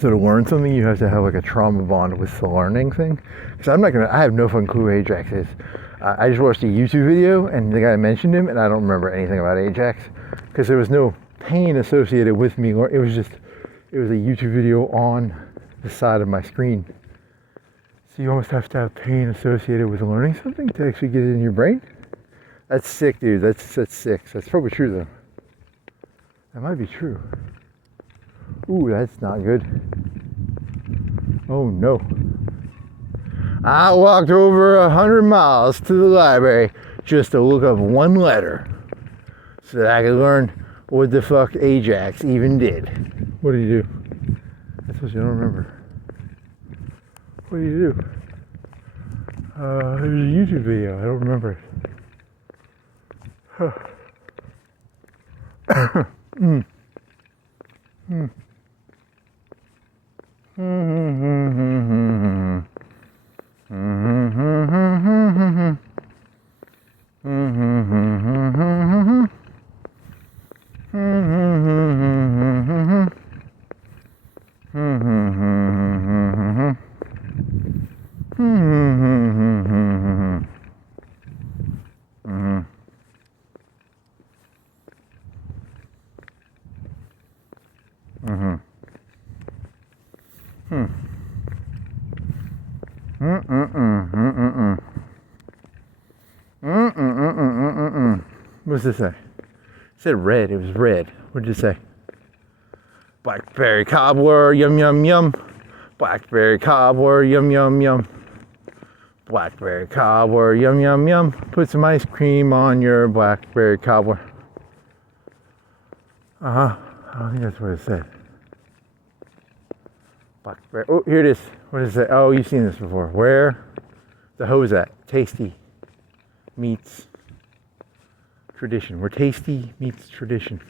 So to learn something, you have to have like a trauma bond with the learning thing. Because I have no fucking clue who Ajax is. I just watched a YouTube video and the guy mentioned him and I don't remember anything about Ajax. Because there was no pain associated with me. It was a YouTube video on the side of my screen. So you almost have to have pain associated with learning something to actually get it in your brain. That's sick, dude. That's sick. That's probably true though. That might be true. Ooh, that's not good. Oh no. I walked over 100 miles to the library just to look up one letter so that I could learn what the fuck Ajax even did. What did you do? I suppose you don't remember. What did you do? It was a YouTube video. I don't remember it. Huh. What does it say? It said red. It was red. What did it say? Blackberry cobbler, yum yum yum. Blackberry cobbler, yum yum yum. Blackberry cobbler, yum yum yum. Put some ice cream on your blackberry cobbler. I don't think that's what it said. Blackberry. Oh, here it is. What does it say? Oh, you've seen this before. Where the hose at? Tasty meets tradition. Where tasty meets tradition.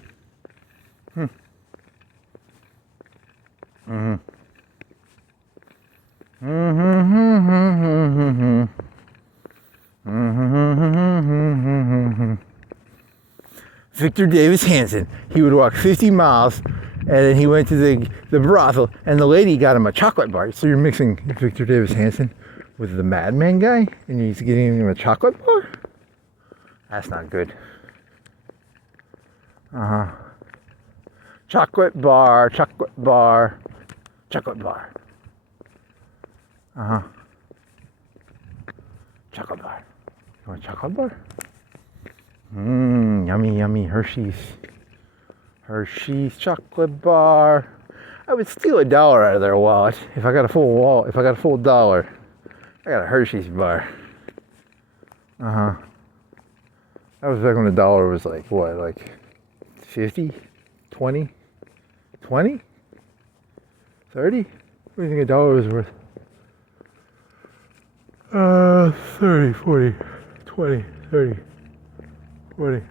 Victor Davis Hanson. He would walk 50 miles and then he went to the brothel and the lady got him a chocolate bar. So you're mixing Victor Davis Hanson with the Madman guy and he's getting him a chocolate bar? That's not good. Chocolate bar, chocolate bar, chocolate bar. Chocolate bar. You want a chocolate bar? Yummy, yummy. Hershey's chocolate bar. I would steal $1 out of their wallet if I got a full wallet. If I got a full $1, I got a Hershey's bar. That was back when $1 was like what, like 50, 20, 20, 30? What do you think $1 was worth? 30, 40, 20, 30, 40.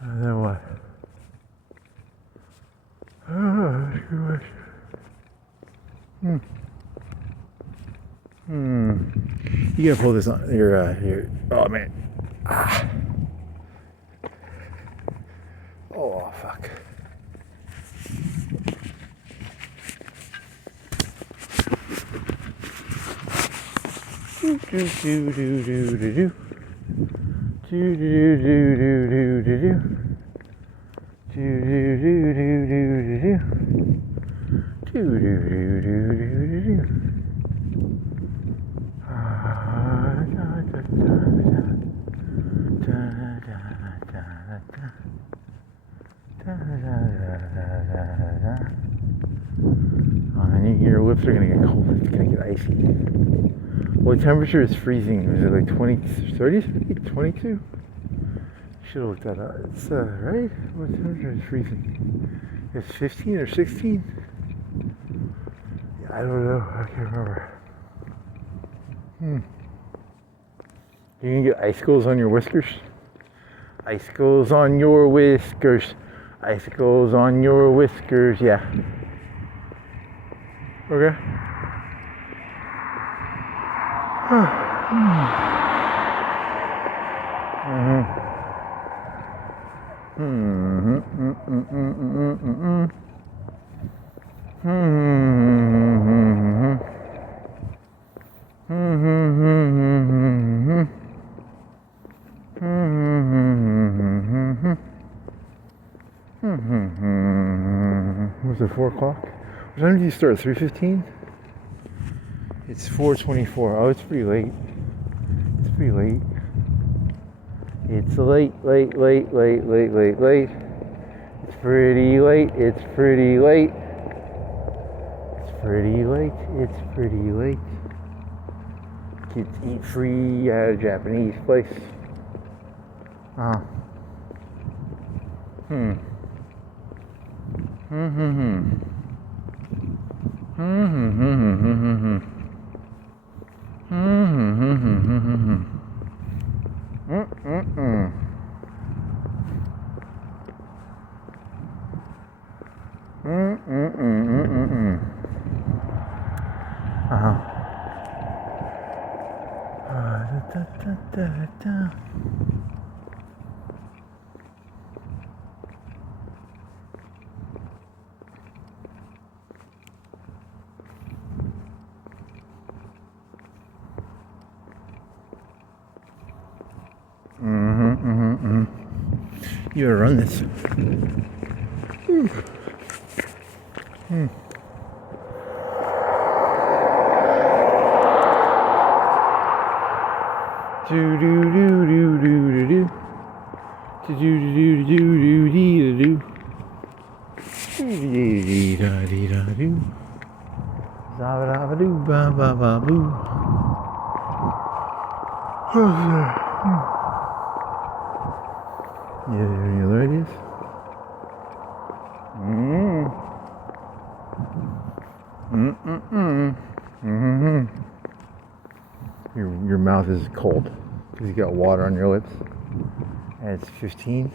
Then what? Oh, good question. You gotta pull this on your. Oh man. Ah. Oh fuck. Do do do do do do do. Do do do do do do do. Do do do do do do do. Do do do do do do do. Your lips are gonna get cold. It's gonna get icy. What temperature is freezing? Is it like 20, 30, 22? Should have looked that up. It's right. What temperature is freezing? It's 15 or 16? Yeah, I don't know. I can't remember. You can get icicles on your whiskers. Icicles on your whiskers. Icicles on your whiskers. Yeah. Okay. Was it 4 o'clock? What time did you start? 3:15? It's 4:24. Oh, it's pretty late. It's pretty late. It's late. It's pretty late. It's pretty late. It's pretty late. Kids eat free at a Japanese place. You gotta run this. Do do do do do do do. Do do do do do do do. Dee da dee da do. Za ba ba doo ba ba ba boo. Yeah, any other ideas? Your mouth is cold because you got water on your lips, and it's 15.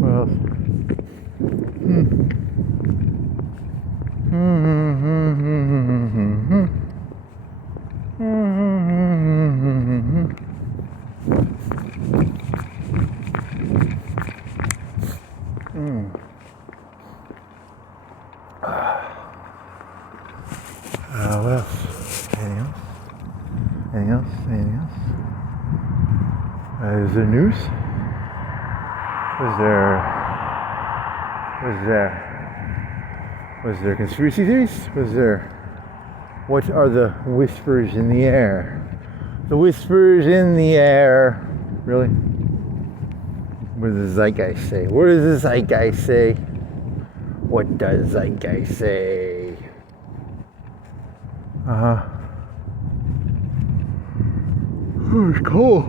What else? What else? Anything else? Anything else? Anything else? Is there news? Was there conspiracy theories? Was there? What are the whispers in the air? The whispers in the air. Really? What does the zeitgeist say? What does the zeitgeist say? What does zeitgeist say? Oh, it's cold.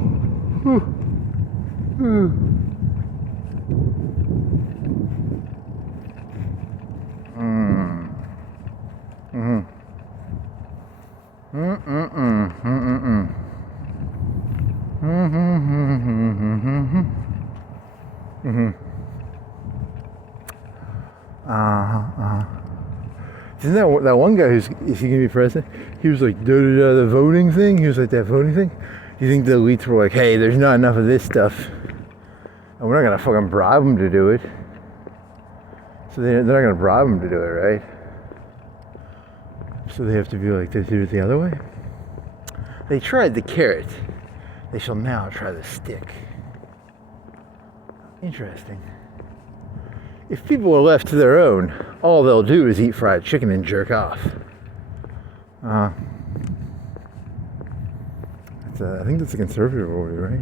Isn't that one guy is he gonna be president? He was like the voting thing. He was like that voting thing. You think the elites were like, hey, there's not enough of this stuff, and we're not gonna fucking bribe them to do it. So they're not gonna bribe them to do it, right? So they have to be like, they do it the other way. They tried the carrot. They shall now try the stick. Interesting. If people are left to their own, all they'll do is eat fried chicken and jerk off. I think that's a conservative order, right?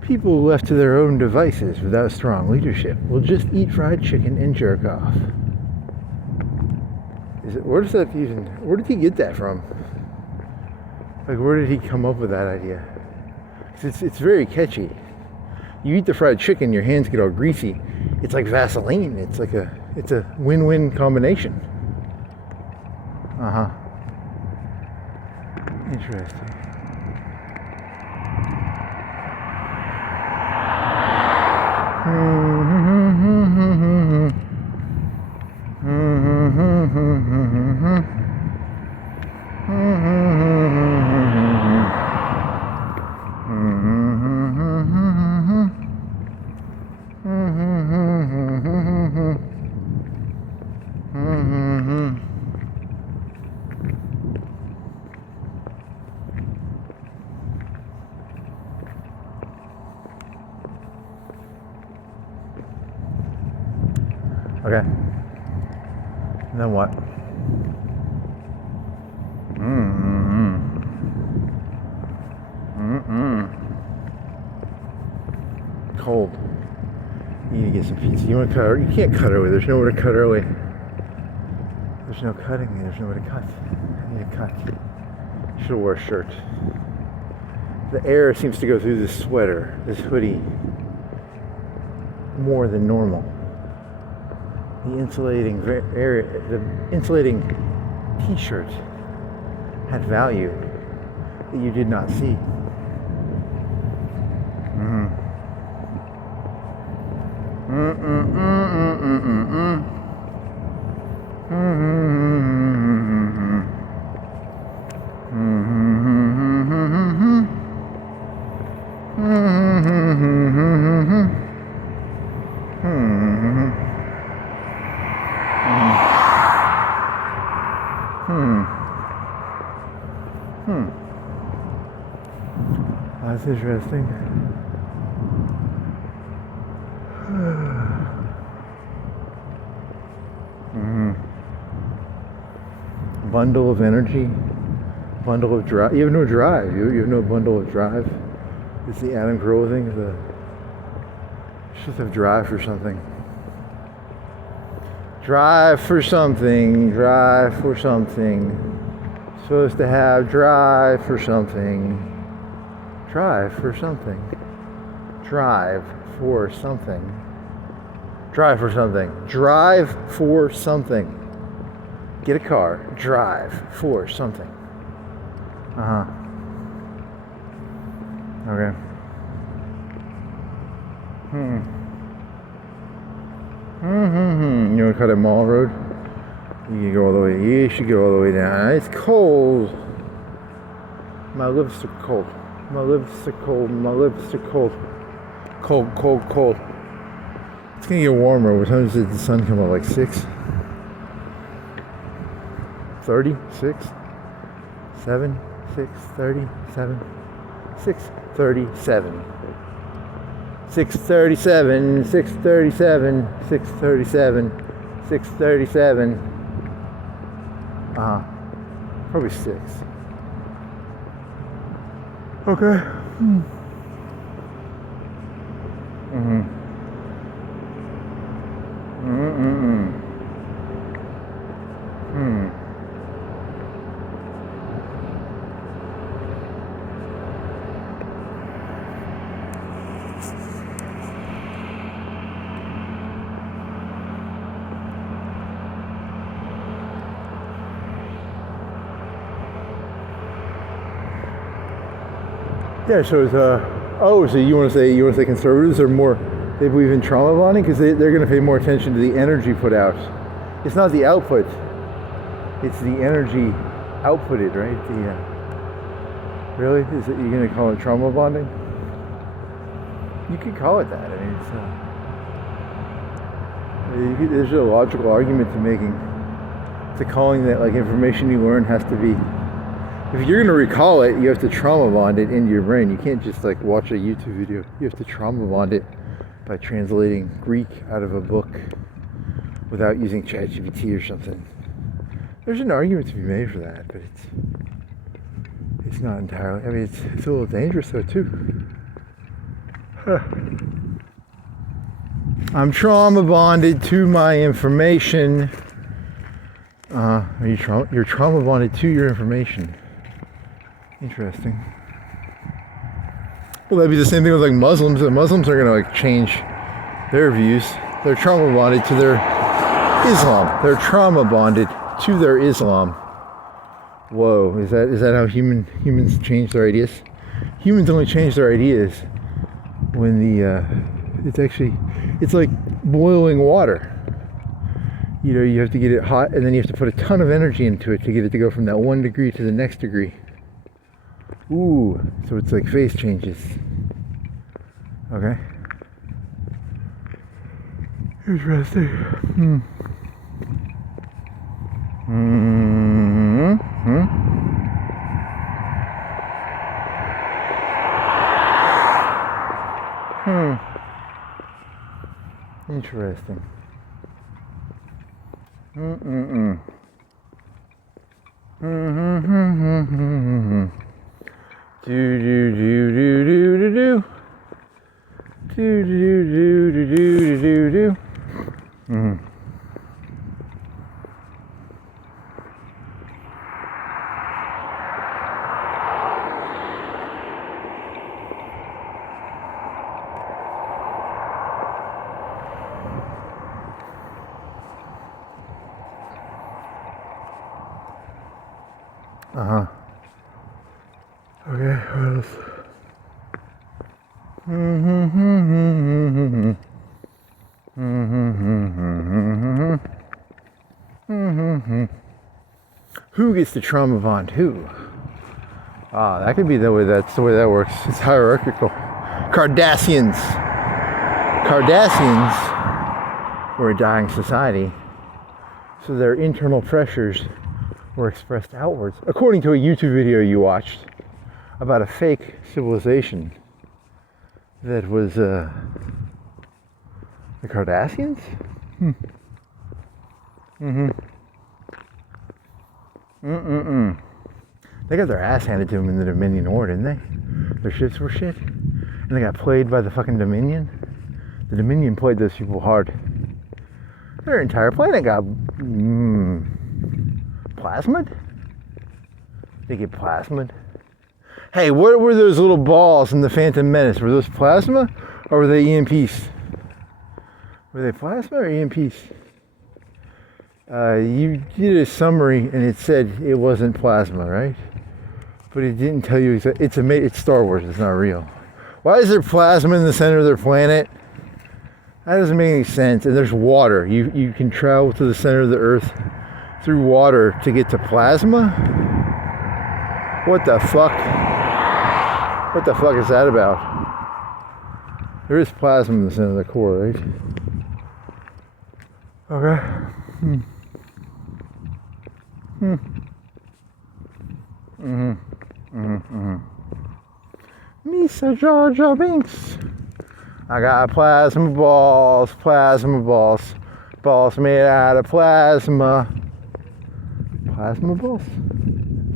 People left to their own devices without strong leadership will just eat fried chicken and jerk off. Where did he get that from? Like, where did he come up with that idea? It's very catchy. You eat the fried chicken, your hands get all greasy. It's like Vaseline. It's a win-win combination. Interesting. Okay. And then what? Cold. You need to get some pizza. You want to cut early? You can't cut early. There's nowhere to cut early. There's no cutting. There's nowhere to cut. I need to cut. Should have wore a shirt. The air seems to go through this sweater, this hoodie, more than normal. The insulating t-shirt had value that you did not see. That's interesting. Bundle of energy, bundle of drive. You have no drive. You have no bundle of drive. It's the Adam Grohl thing. You should have drive for something. Drive for something. Drive for something. Supposed to have drive for something. Drive for something. Drive for something. Drive for something. Drive for something. Get a car. Drive for something. Okay. You want to cut a mall road? You can go all the way. You should go all the way down. It's cold. My lips are cold. My lips are cold. My lips are cold. Cold, cold, cold. It's gonna get warmer. What time does the sun come up? Like 6? 30? 6? 7? 6? 30? 7? 6:37. 6:37. 6:37. 6:37. 6:37. Probably 6. Okay. Yeah, so it's Oh, so you want to say conservatives are more, they believe in trauma bonding because they're going to pay more attention to the energy put out. It's not the output, it's the energy outputted, right? Really? Is it, you're going to call it trauma bonding? You could call it that. I mean, there's a logical argument to calling that, like, information you learn has to be, if you're going to recall it, you have to trauma bond it into your brain. You can't just like watch a YouTube video. You have to trauma bond it by translating Greek out of a book without using ChatGPT or something. There's an argument to be made for that, but it's not entirely. I mean, it's a little dangerous though too. Huh. I'm trauma bonded to my information. You're trauma bonded to your information. Interesting. Well, that'd be the same thing with like Muslims. The Muslims are gonna like change their views. They're trauma bonded to their Islam. They're trauma bonded to their Islam. Whoa, is that how humans change their ideas? Humans only change their ideas when it's like boiling water. You know, you have to get it hot and then you have to put a ton of energy into it to get it to go from that 1 degree to the next degree. Ooh, so it's like phase changes. Okay. Interesting. Interesting. Okay, what else? Who gets the trauma bond? Who? That could be that's the way that works. It's hierarchical. Cardassians were a dying society, so their internal pressures were expressed outwards, according to a YouTube video you watched about a fake civilization that was the Cardassians? They got their ass handed to them in the Dominion War, didn't they? Their ships were shit, and they got played by the fucking Dominion. The Dominion played those people hard. Their entire planet got plasmid? They get plasmid? Hey, what were those little balls in the Phantom Menace? Were those plasma or were they EMPs? Were they plasma or EMPs? You did a summary and it said it wasn't plasma, right? But it didn't tell you exactly. It's Star Wars, it's not real. Why is there plasma in the center of their planet? That doesn't make any sense. And there's water. You can travel to the center of the Earth through water to get to plasma? What the fuck? What the fuck is that about? There is plasma in the center of the core, right? Okay. Misa Georgia Binks. I got plasma balls made out of plasma. Plasma balls?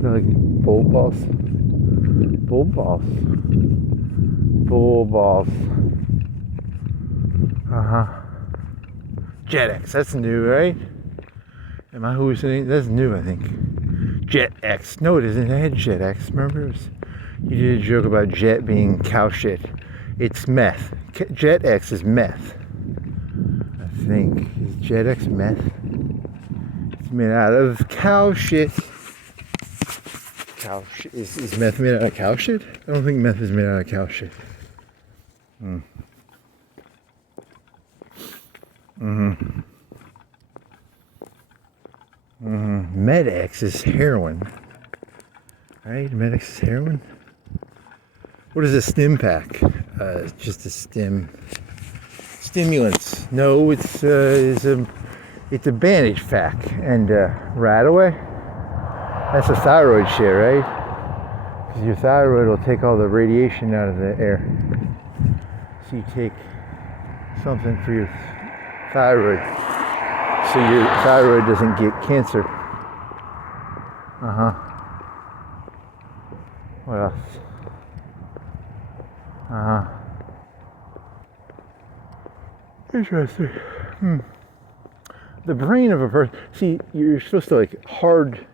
They're like bulb balls. Bulb balls. Bulb balls. JetX, that's new, right? Am I hallucinating? That's new, I think. JetX. No, it isn't. I had JetX. Remember? You did a joke about jet being cow shit. It's meth. JetX is meth. I think. Is JetX meth? It's made out of cow shit. Cow shit. Is meth made out of cow shit? I don't think meth is made out of cow shit. Mm. Mm-hmm. Mm-hmm. Med-X is heroin. Right? Med-X is heroin? What is a stim pack? It's just a stimulants. No, it's a bandage pack. And Radaway? That's a thyroid shit, right? Because your thyroid will take all the radiation out of the air. So you take something for your thyroid, so your thyroid doesn't get cancer. What else? Interesting. The brain of a person. See, you're supposed to hardwire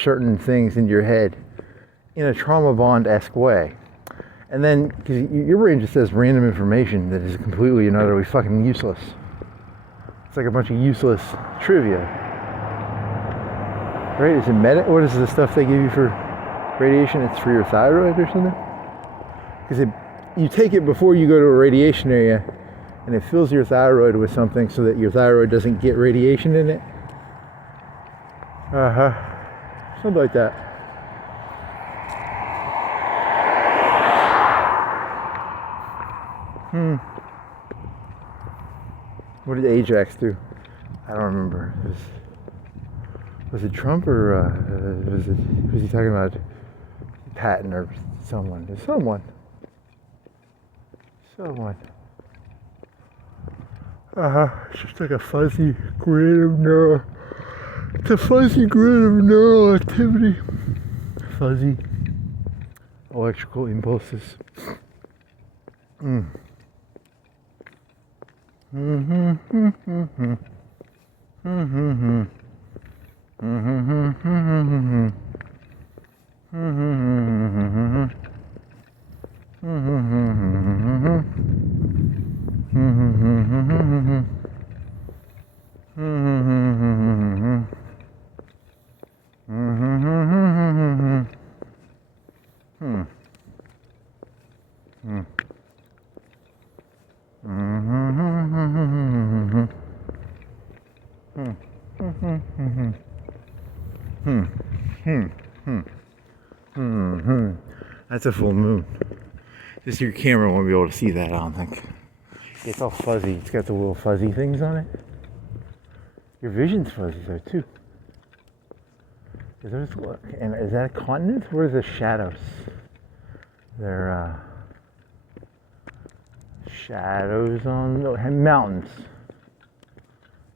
certain things into your head in a trauma bond-esque way. And then, because your brain just says random information that is completely and utterly fucking useless. It's like a bunch of useless trivia. Right? Is it what is the stuff they give you for radiation? It's for your thyroid or something? Because you take it before you go to a radiation area, and it fills your thyroid with something so that your thyroid doesn't get radiation in it. Something like that. What did Ajax do? I don't remember. Was it Trump or was he talking about Patton or someone? Someone. It's just like a fuzzy grid of neural. It's a fuzzy grid of neural activity. Fuzzy electrical impulses. That's a full moon. Just your camera won't be able to see that, I don't think. It's all fuzzy. It's got the little fuzzy things on it. Your vision's fuzzy though too. And is that a continent? What are the shadows? They're shadows on mountains,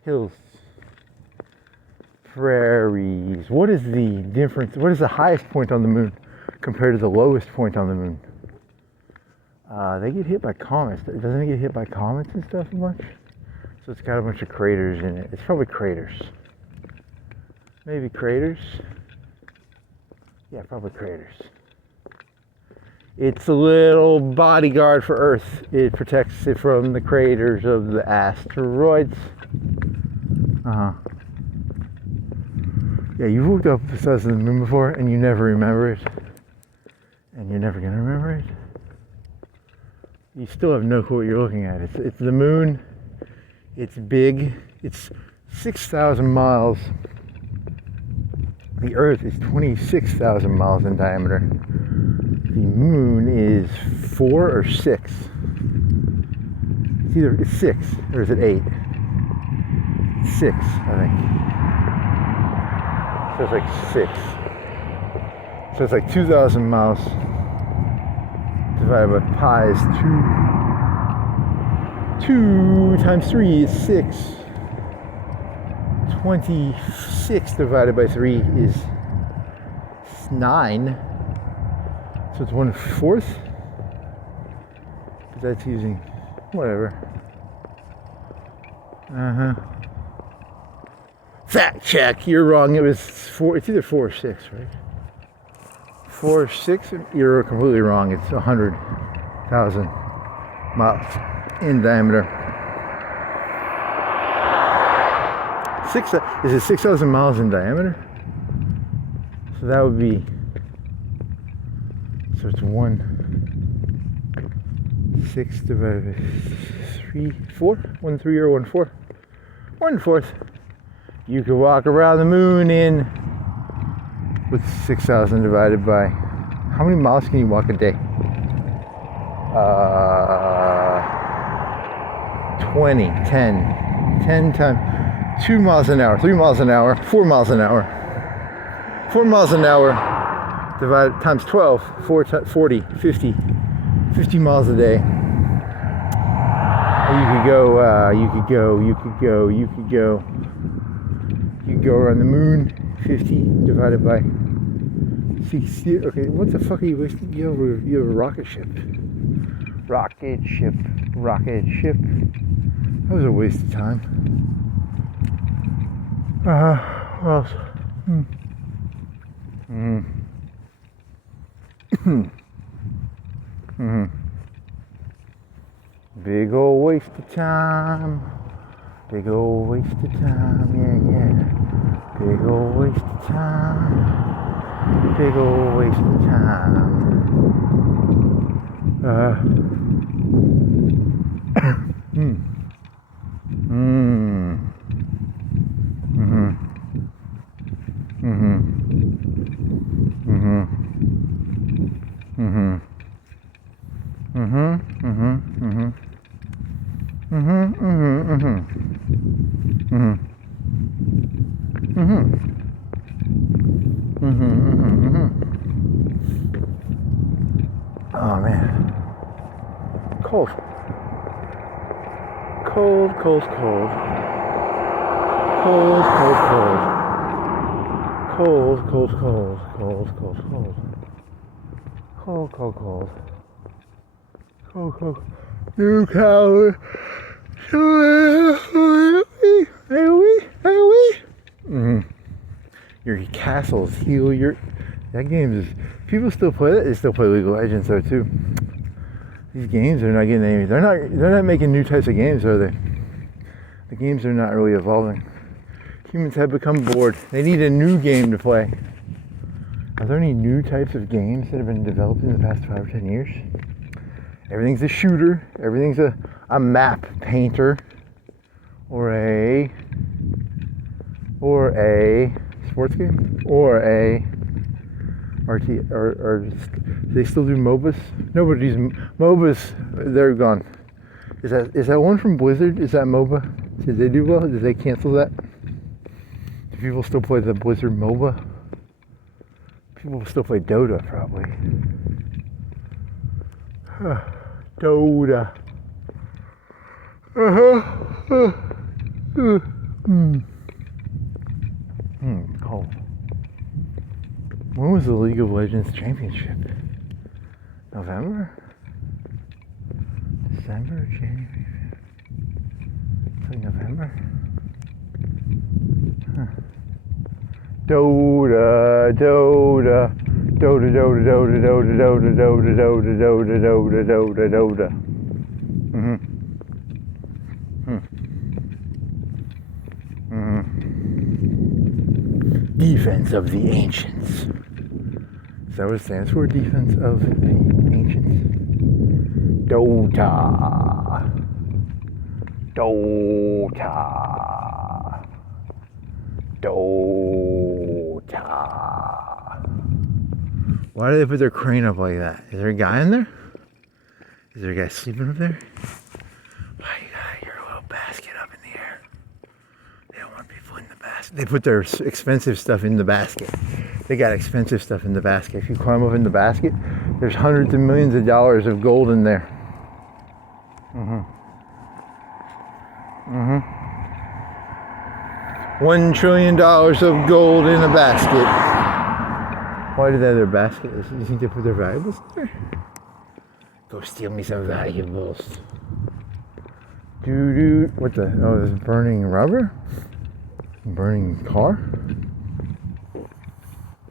hills, prairies. What is the difference? What is the highest point on the moon compared to the lowest point on the moon? They get hit by comets. Doesn't it get hit by comets and stuff a bunch? So it's got a bunch of craters in it. It's probably craters. Maybe craters. Yeah, probably craters. It's a little bodyguard for Earth. It protects it from the craters of the asteroids. Yeah, you've looked up the size of the moon before and you never remember it. And you're never gonna remember it. You still have no clue what you're looking at. It's the moon. It's big. It's 6,000 miles. The Earth is 26,000 miles in diameter. The moon is 4 or 6. It's 6 or is it 8? It's 6, I think. So it's like 6. So it's like 2,000 miles divided by pi is 2 times 3 is 6. 26 divided by 3 is 9. So it's 1/4. Because that's using whatever. Fact check, you're wrong. It was 4. It's either 4 or 6, right? 4 or 6. You're completely wrong. It's 100,000 miles in diameter. Is it 6,000 miles in diameter? So that would be. So it's 1. 6 divided by 3, 4? 1 3 or 1 4? 1/4. You could walk around the moon in, with 6,000 divided by, how many miles can you walk a day? 20, 10 times, 2 miles an hour, 3 miles an hour, 4 miles an hour. 4 miles an hour divided times 12, 40, 50 miles a day. You could go around the moon, 50 divided by 60. Okay, what the fuck are you wasting? You have a rocket ship. Rocket ship. That was a waste of time. What else? Big ol' waste of time. Big ol' waste of time, yeah. Big ol' waste of time. Big ol' waste of time. Oh man, cold. New color. Your castles heal your. That game is. People still play that. They still play League of Legends though too. These games are not getting any. They're not making new types of games, are they? The games are not really evolving. Humans have become bored. They need a new game to play. Are there any new types of games that have been developed in the past 5 or 10 years? Everything's a shooter. Everything's a map painter, or a sports game, or a RT, or do they still do MOBAs? Nobody's MOBAs. They're gone. Is that one from Blizzard? Is that MOBA? Did they do well? Did they cancel that? Do people still play the Blizzard MOBA? People still play Dota probably. Dota. Cold. When was the League of Legends Championship? November? December? January? It's like November? Dota. Defense of the Ancients. Is that what it stands for? Defense of the Ancients? Dota. Why do they put their crane up like that? Is there a guy in there? Is there a guy sleeping up there? Why you got your little basket up in the air? They don't want people in the basket. They put their expensive stuff in the basket. They got expensive stuff in the basket. If you climb up in the basket, there's hundreds of millions of dollars of gold in there. $1 trillion of gold in a basket. Why do they have their basket? You think they put their valuables there? Go steal me some valuables. What the? Oh, there's burning rubber? Burning car?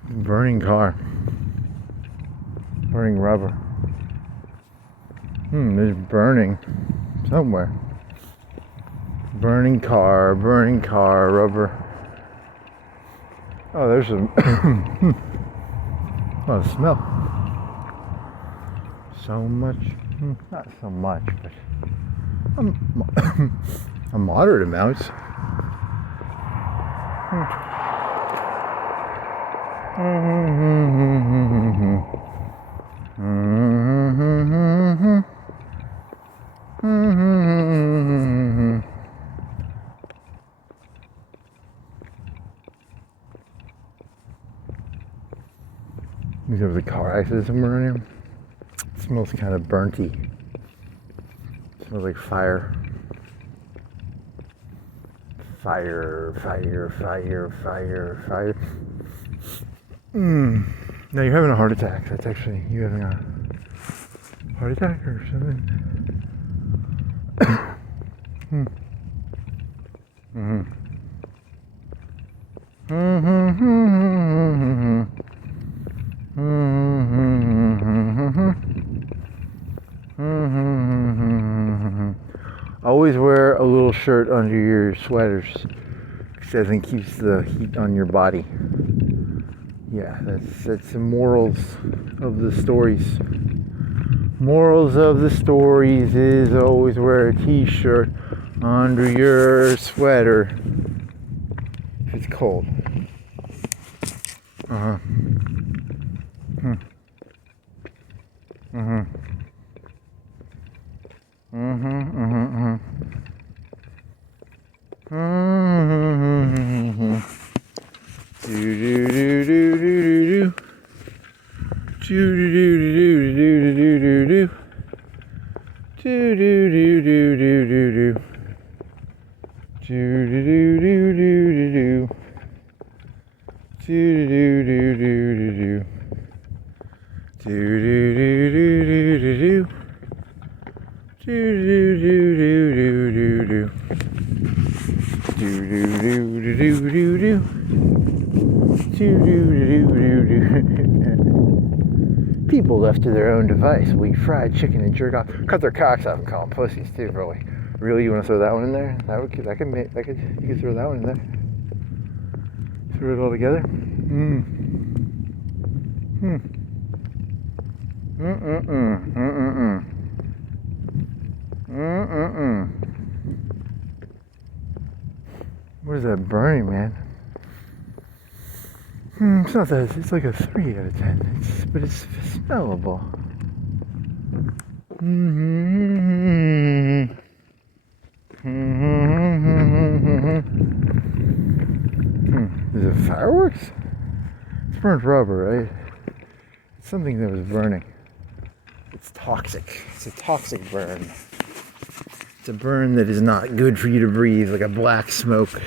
Burning car. Burning rubber. There's burning somewhere. Burning car, rubber. Oh, there's some. Oh, the smell. So much Not so much, but a moderate amount. There was a car accident somewhere around here. It smells kind of burnty. It smells like fire. Fire. No, you're having a heart attack. That's actually you having a heart attack or something. Always wear a little shirt under your sweaters, because it keeps the heat on your body. Yeah, that's the morals of the stories. Morals of the stories is always wear a t-shirt under your sweater if it's cold. People left to their own device will eat fried chicken and jerk off, cut their cocks off and call them pussies too. Really, you want to throw that one in there? You could throw that one in there. Throw it all together. What is that burning, man? It's not that. It's like a 3 out of 10. But it's smellable. Is it fireworks? It's burnt rubber, right? It's something that was burning. It's toxic. It's a toxic burn. It's a burn that is not good for you to breathe, like a black smoke.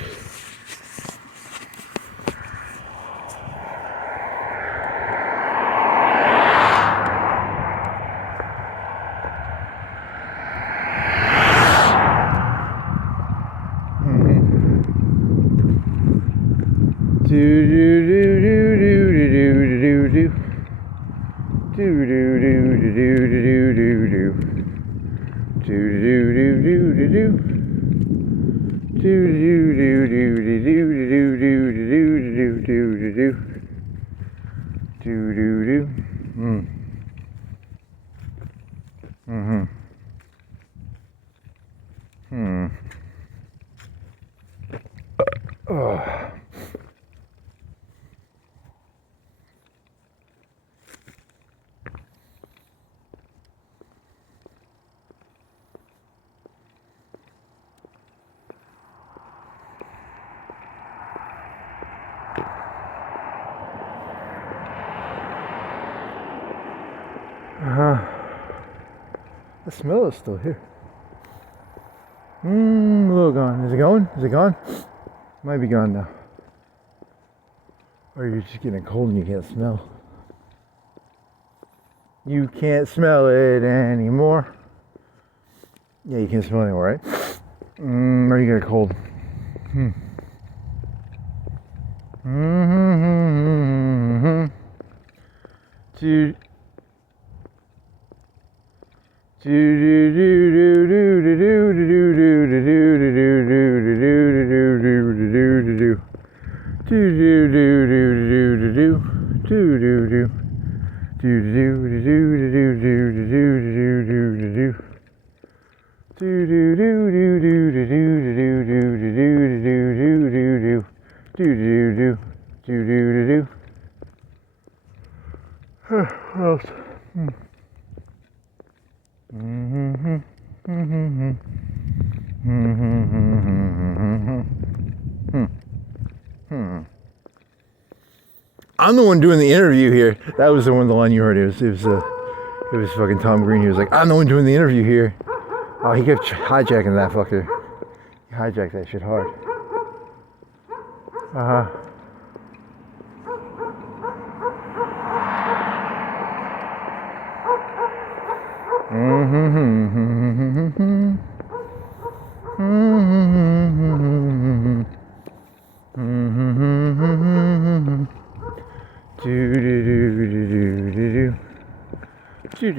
The smell is still here. A little gone. Is it going? Is it gone? Might be gone now. Or you're just getting cold and you can't smell. You can't smell it anymore. Yeah, you can't smell it anymore, right? Or you get cold. Dude. Do do do do do do do do do do do do do do do do do do. What else? I'm the one doing the interview here. That was the line you heard. It was fucking Tom Green. He was like, I'm the one doing the interview here. Oh, he kept hijacking that fucker. He hijacked that shit hard. Do do do do do do do do do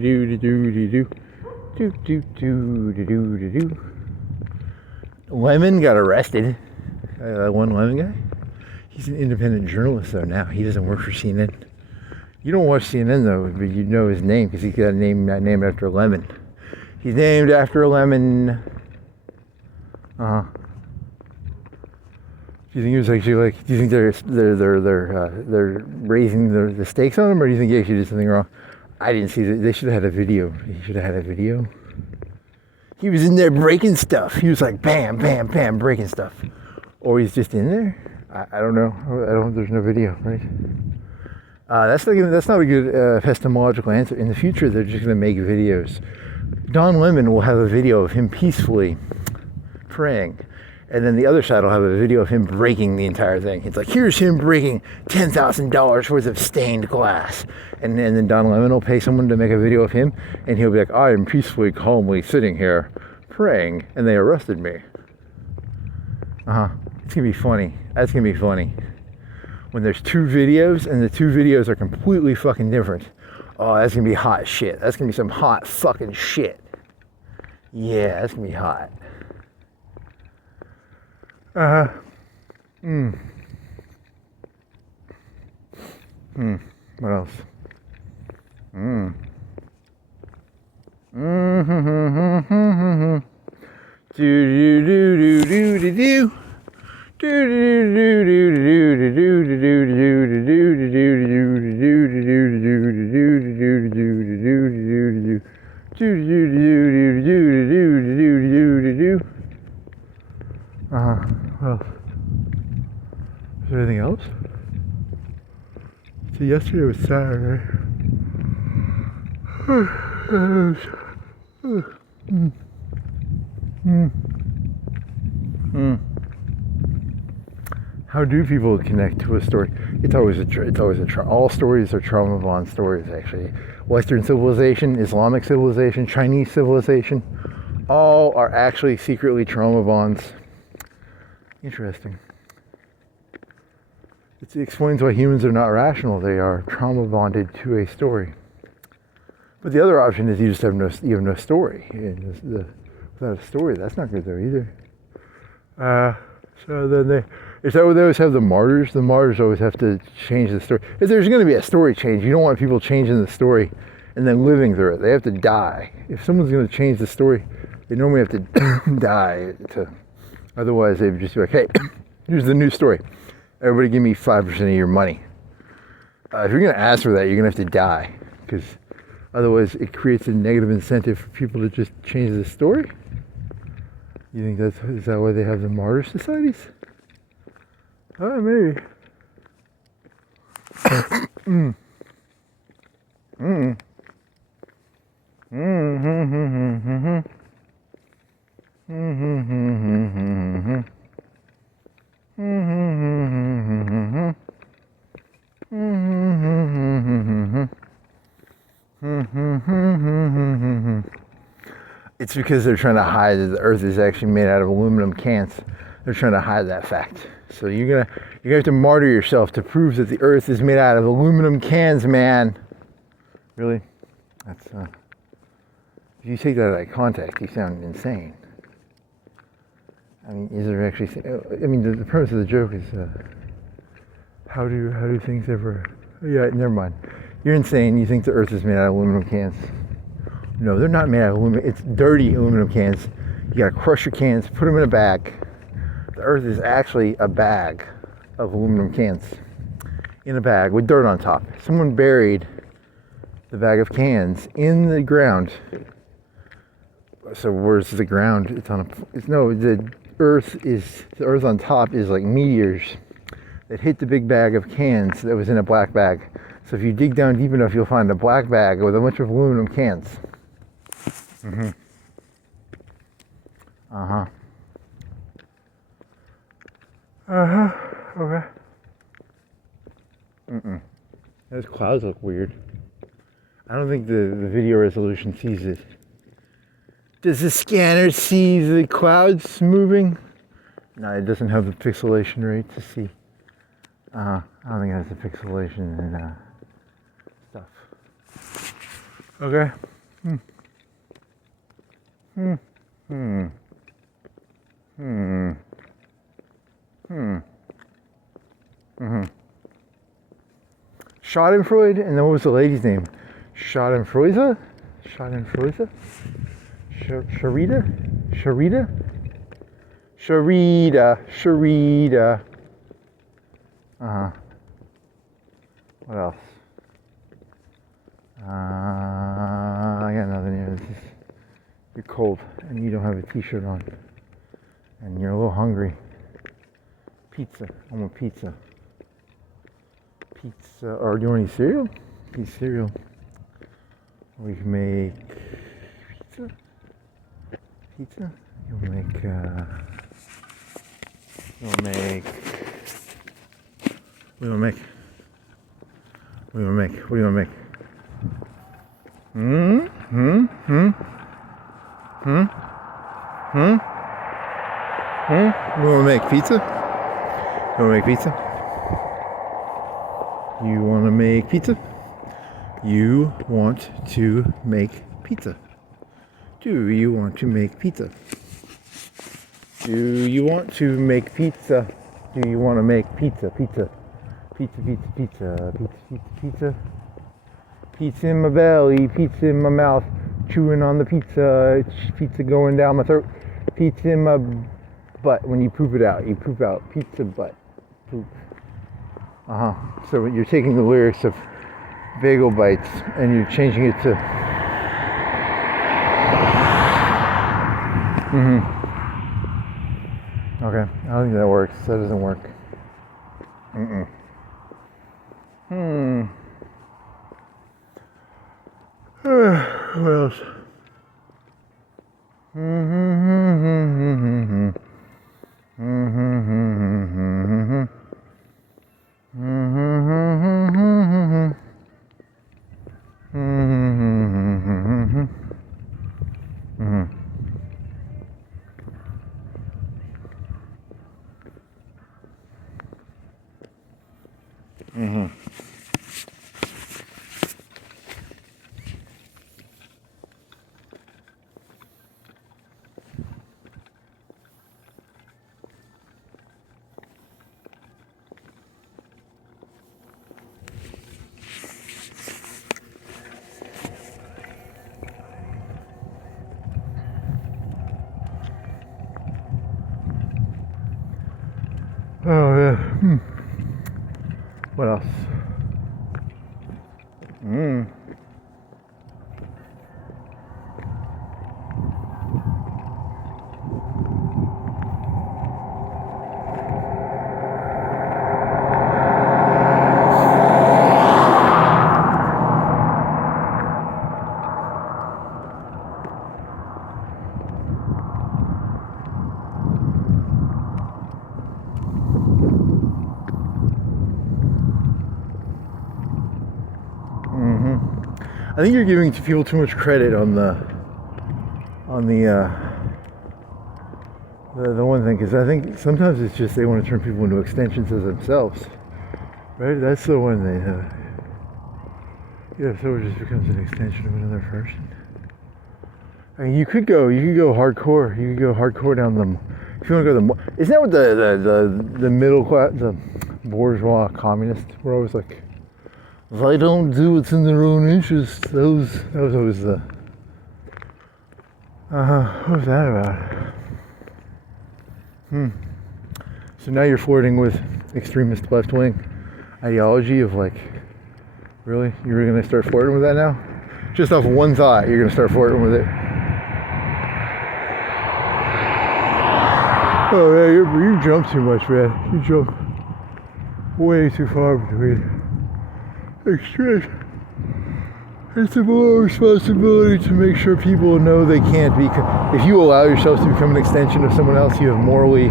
do do do do. Do do do do do do. Lemon got arrested. That one Lemon guy. He's an independent journalist though now. He doesn't work for CNN. You don't watch CNN though, but you know his name because he's got a name named after a lemon. He's named after a lemon. Do you think he was actually like? Do you think they're raising the stakes on him, or do you think he actually did something wrong? I didn't see that. They should have had a video. He should have had a video. He was in there breaking stuff. He was like bam, bam, bam, breaking stuff. Or he's just in there. I don't know. There's no video, right? That's not a good epistemological answer. In the future, they're just going to make videos. Don Lemon will have a video of him peacefully praying, and then the other side will have a video of him breaking the entire thing. It's like, here's him breaking $10,000 worth of stained glass, and then Don Lemon will pay someone to make a video of him, and he'll be like, I am peacefully, calmly sitting here praying, and they arrested me. It's gonna be funny. That's gonna be funny. When there's two videos and the two videos are completely fucking different. Oh, that's gonna be hot shit. That's gonna be some hot fucking shit. Yeah, that's gonna be hot. What else? Do do do do do do. Well, is there anything else? See, yesterday was Saturday. How do people connect to a story? It's always all stories are trauma bond stories, actually. Western civilization, Islamic civilization, Chinese civilization, all are actually secretly trauma bonds. Interesting. It explains why humans are not rational. They are trauma bonded to a story. But the other option is you just have no story. Without a story, that's not good though either. So then is that what they always have the martyrs? The martyrs always have to change the story. If there's going to be a story change, you don't want people changing the story and then living through it. They have to die. If someone's going to change the story, they normally have to die. Otherwise, they would just be like, hey, here's the new story. Everybody give me 5% of your money. If you're going to ask for that, you're going to have to die. Because otherwise, it creates a negative incentive for people to just change the story. You think is that why they have the martyr societies? Maybe. It's because they're trying to hide that the Earth is actually made out of aluminum cans. They're trying to hide that fact. So you're gonna have to martyr yourself to prove that the Earth is made out of aluminum cans, man. Really? That's if you take that out of context, you sound insane. I mean, is there actually? I mean, the premise of the joke is how do things ever? Yeah, never mind. You're insane. You think the Earth is made out of aluminum cans? No, they're not made out of aluminum. It's dirty aluminum cans. You gotta crush your cans, put them in a bag. The Earth is actually a bag of aluminum cans in a bag with dirt on top. Someone buried the bag of cans in the ground. So where's the ground? It's on a. The Earth on top is like meteors that hit the big bag of cans that was in a black bag. So if you dig down deep enough, you'll find a black bag with a bunch of aluminum cans. Mm-hmm. Uh-huh. Uh-huh. Okay. Those clouds look weird. I don't think the video resolution sees it. Does the scanner see the clouds moving? No, it doesn't have the pixelation rate to see. I don't think it has the pixelation and stuff. Okay. Schadenfreude, and then what was the lady's name? Schadenfreude? Schadenfreude? Sharita. What else? I got nothing here. You're cold and you don't have a t-shirt on. And you're a little hungry. Pizza. I want pizza. Pizza. Or do you want any cereal? Eat cereal. We can make pizza. Pizza? You'll make, what do you want to make? What do you want to make? You want to make pizza? You want to make pizza? You want to make pizza? You want to make pizza? Do you want to make pizza? Do you want to make pizza? Do you want to make pizza? Pizza in my belly, pizza in my mouth, chewing on the pizza, pizza going down my throat, pizza in my butt. When you poop it out, you poop out pizza butt, poop. So you're taking the lyrics of Bagel Bites and you're changing it to Okay, I don't think that works. That doesn't work. What else? Oh yeah. What else? I think you're giving people too much credit on the on the one thing, because I think sometimes it's just they want to turn people into extensions of themselves, right? That's the one they so it just becomes an extension of another person. I mean, you could go hardcore. You could go hardcore down the. If you want to go isn't that what the middle class, the bourgeois communists were always like? If I don't do what's in their own interest, that was always the. What was that about? So now you're flirting with extremist left-wing ideology of like, really? You're going to start flirting with that now? Just off one thought, you're going to start flirting with it. Oh yeah, you jump too much, man. You jump way too far between extremes. It's a moral responsibility to make sure people know they can't be. If you allow yourself to become an extension of someone else, you have morally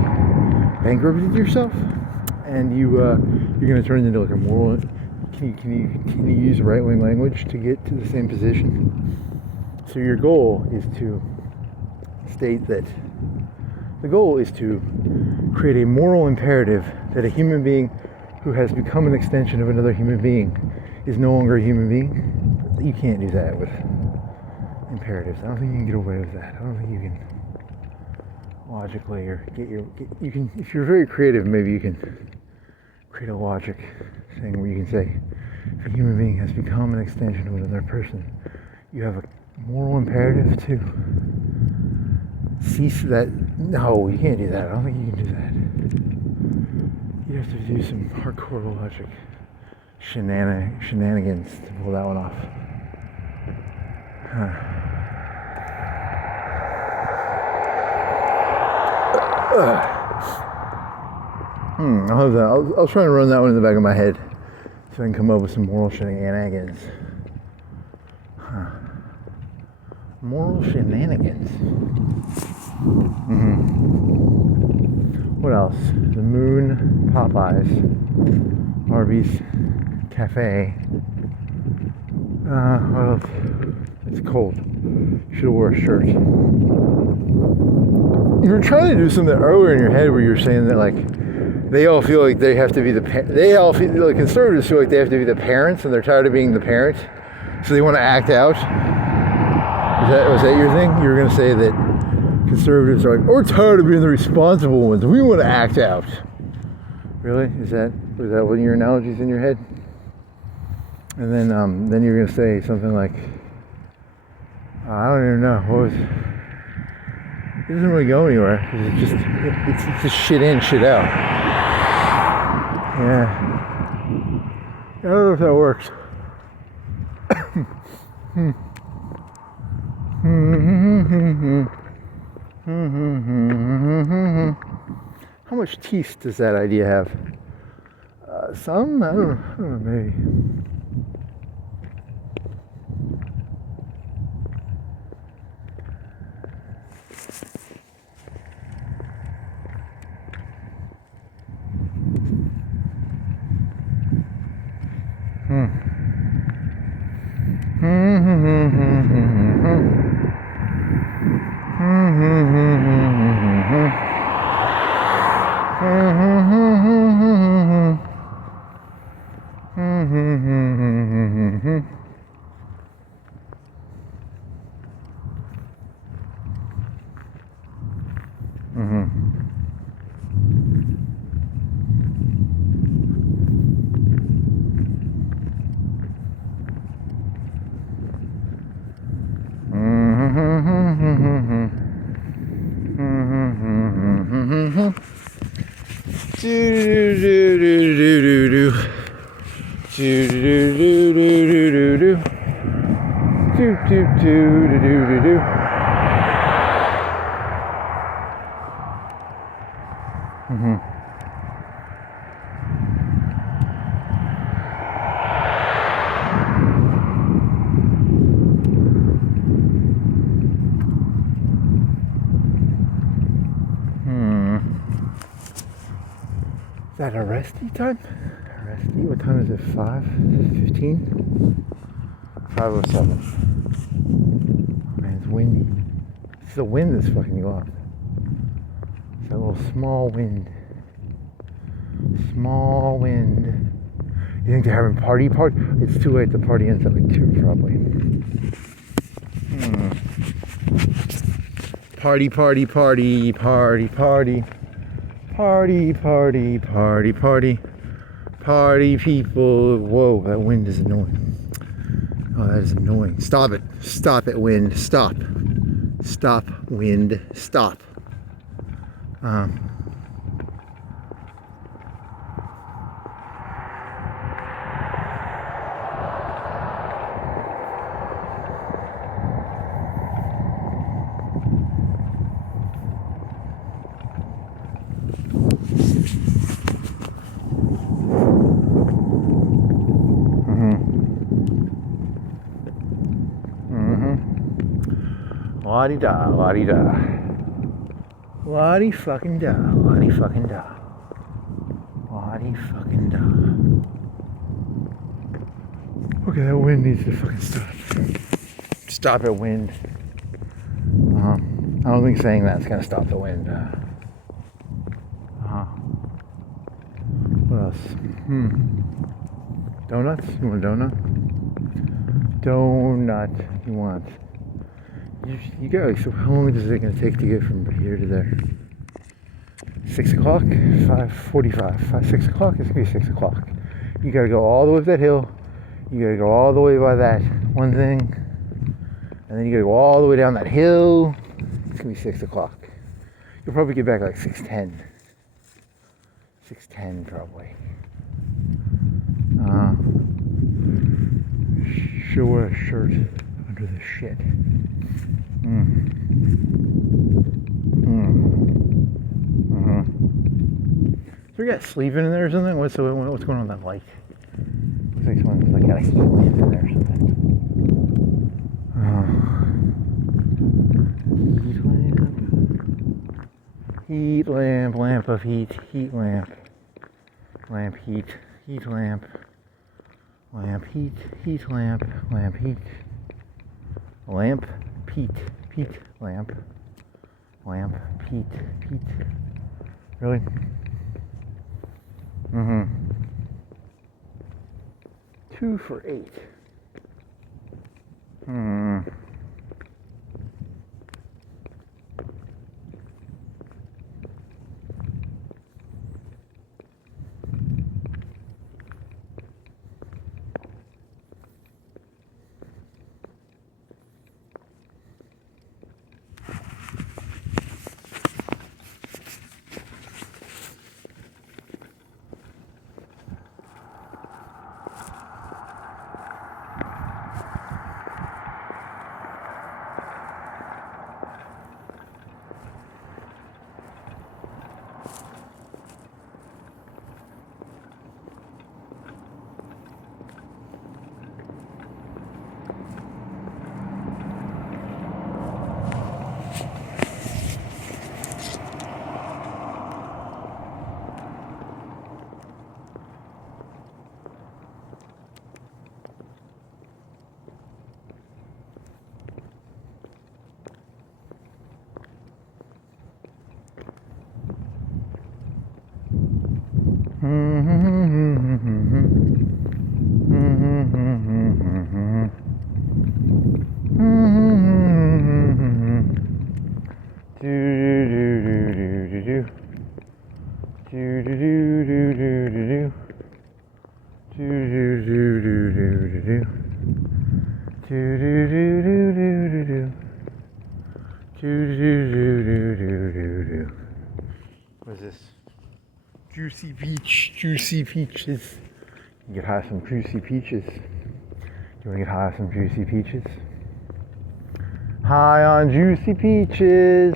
bankrupted yourself, and you're going to turn into like a moral. Can you use right-wing language to get to the same position? So your goal is to state that the goal is to create a moral imperative that a human being who has become an extension of another human being is no longer a human being. You can't do that with imperatives. I don't think you can get away with that. I don't think you can logically or you can, if you're very creative, maybe you can create a logic thing where you can say, if a human being has become an extension of another person, you have a moral imperative to cease that. No, you can't do that. I don't think you can do that. You have to do some hardcore logic shenanigans to pull that one off. I'll have that. I'll try and run that one in the back of my head so I can come up with some moral shenanigans. Moral shenanigans. What else? The moon, Popeyes, Arby's, Cafe. What else? It's cold. Should have wore a shirt. You were trying to do something earlier in your head where you were saying that like they all feel like they have to be they all feel like conservatives feel like they have to be the parents and they're tired of being the parent, so they want to act out. Was that your thing? You were going to say that conservatives are like, we're tired of being the responsible ones. We want to act out. Really? Was that one of your analogies in your head? And then you're going to say something like, I don't even know. What was? It doesn't really go anywhere. It's just shit in, shit out. Yeah. I don't know if that works. How much teeth does that idea have? Some? I don't know, maybe. Is that Arresti time? Arresti? What time is it? 5:15? 5:07. Man, it's windy. It's the wind that's fucking you up. It's that little small wind. Small wind. You think they're having party? It's too late. The party ends at like 2 probably. Party, party, party, party, party. Party, party, party, party. Party people. Whoa, that wind is annoying. Oh, that is annoying. Stop it. Stop it, wind. Stop. Stop, wind. Stop. La-di-da, la-di-da. La-di-fucking-da, la-di-fucking-da. La-di-fucking-da. Okay, that wind needs to fucking stop. Stop it, wind. I don't think saying that's gonna stop the wind. What else? Donuts? You want a donut? Donut. You want? You go. So how long is it going to take to get from here to there? 6 o'clock? 5:45. 6 o'clock? It's going to be 6 o'clock. You got to go all the way up that hill. You got to go all the way by that one thing. And then you got to go all the way down that hill. It's going to be 6 o'clock. You'll probably get back like 6:10. 6:10 probably. Should wear a shirt under the shit. So we got sleeping in there or something? What's going on with that light? Looks like someone's like got a heat lamp in there or something. Heat lamp, lamp of heat, heat lamp. Lamp heat, heat lamp. Lamp heat, heat lamp, lamp heat. Lamp, peat, peat, lamp. Lamp, peat, peat. Really? 2 for 8. What is this? Juicy peach, juicy peaches. You get high on some juicy peaches. You want to get high on some juicy peaches? High on juicy peaches.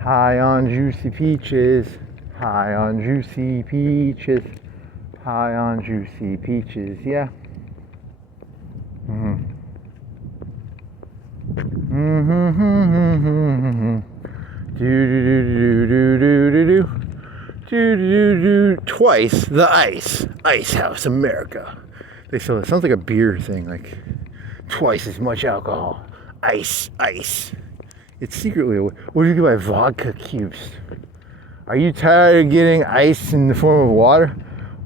High on juicy peaches. High on juicy peaches. High on juicy peaches. Yeah. Twice the Ice House America. They sell it. Sounds like a beer thing, like twice as much alcohol. Ice. It's secretly a way. What do you buy vodka cubes? Are you tired of getting ice in the form of water?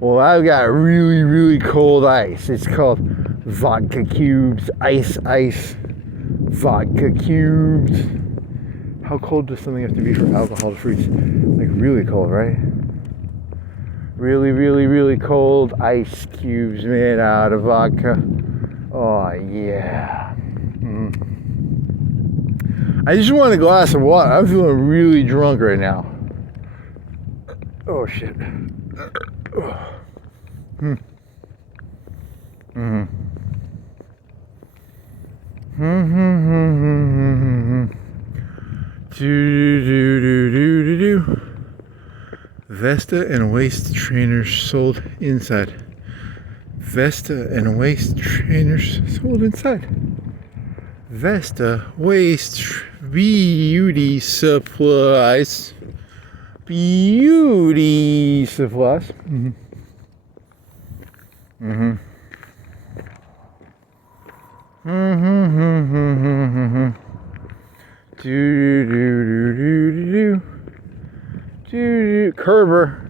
Well, I've got really, really cold ice. It's called vodka cubes, ice, vodka cubes. How cold does something have to be for alcohol to freeze? Like really cold, right? Really, really, really cold ice cubes made out of vodka. Oh, yeah. I just want a glass of water. I'm feeling really drunk right now. Oh, shit. Do. Vesta and waist trainers sold inside. Vesta and waist trainers sold inside. Vesta waist beauty supplies. Beauty supplies. Kerber,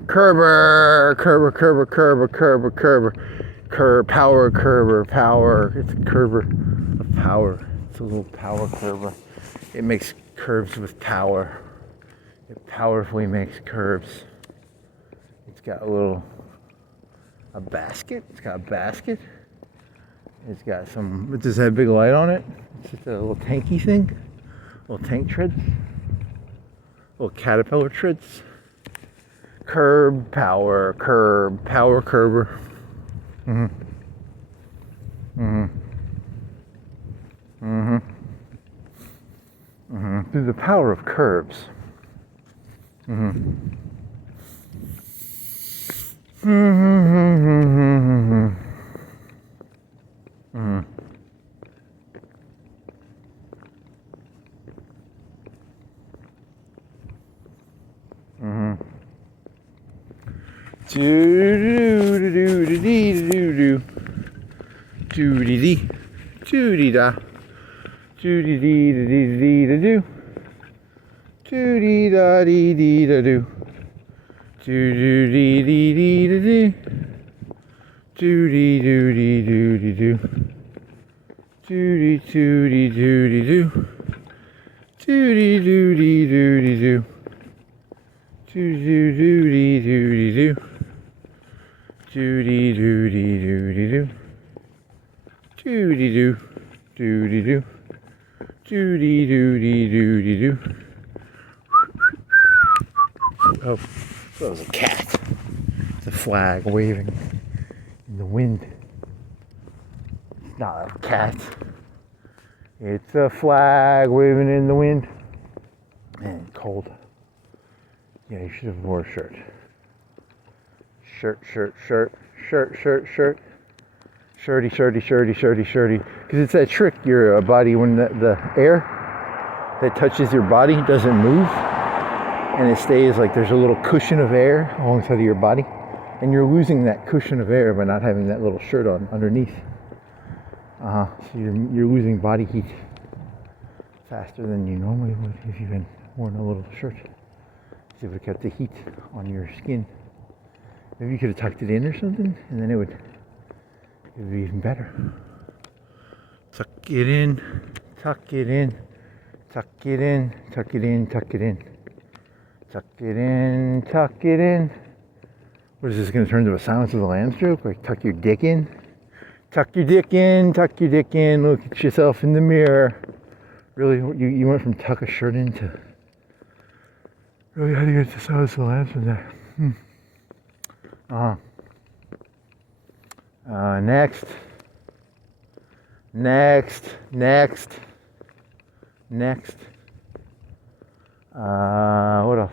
power. It's a Kerber of power. It's a little power Kerber. It makes curves with power. It powerfully makes curves. It's got a basket. It's got a basket. It's got some. Does it have a big light on it? It's just a little tanky thing. Little tank treads. Little caterpillar treads. Power Kerber. Through the power of curves. Doody-da. Doody-dee-da-dee-da-doo. Doody-da-dee-dee-da-doo. Doody-dee-dee-dee-da-doo. Doody-doo-dee-doo-dee-doo. Doody-doo-dee-doo-dee-doo. Doody-doo-dee-doo-dee-doo. Doody-doo-dee-doo-dee-doo. Doody-doo-dee-doo-dee-doo. Doody-doo. Doody-doo. Doody-doo-dee-doo-dee-doo. Oh, that was a cat. It's a flag waving in the wind. It's not a cat. It's a flag waving in the wind. Man, cold. Yeah, you should have wore a shirt. Shirt. Shirty. Because it's that trick, your body, when the air that touches your body doesn't move, and it stays like there's a little cushion of air alongside of your body, and you're losing that cushion of air by not having that little shirt on underneath. So you're losing body heat faster than you normally would if you had worn a little shirt. So it would have kept the heat on your skin. Maybe you could have tucked it in or something, and then it would be even better. Tuck it in. What is this going to turn into a Silence of the Lambs joke? Like tuck your dick in? Tuck your dick in. Look at yourself in the mirror. Really? You went from tuck a shirt in to... Really, how do you get to Silence of the Lambs from there? Next. What else?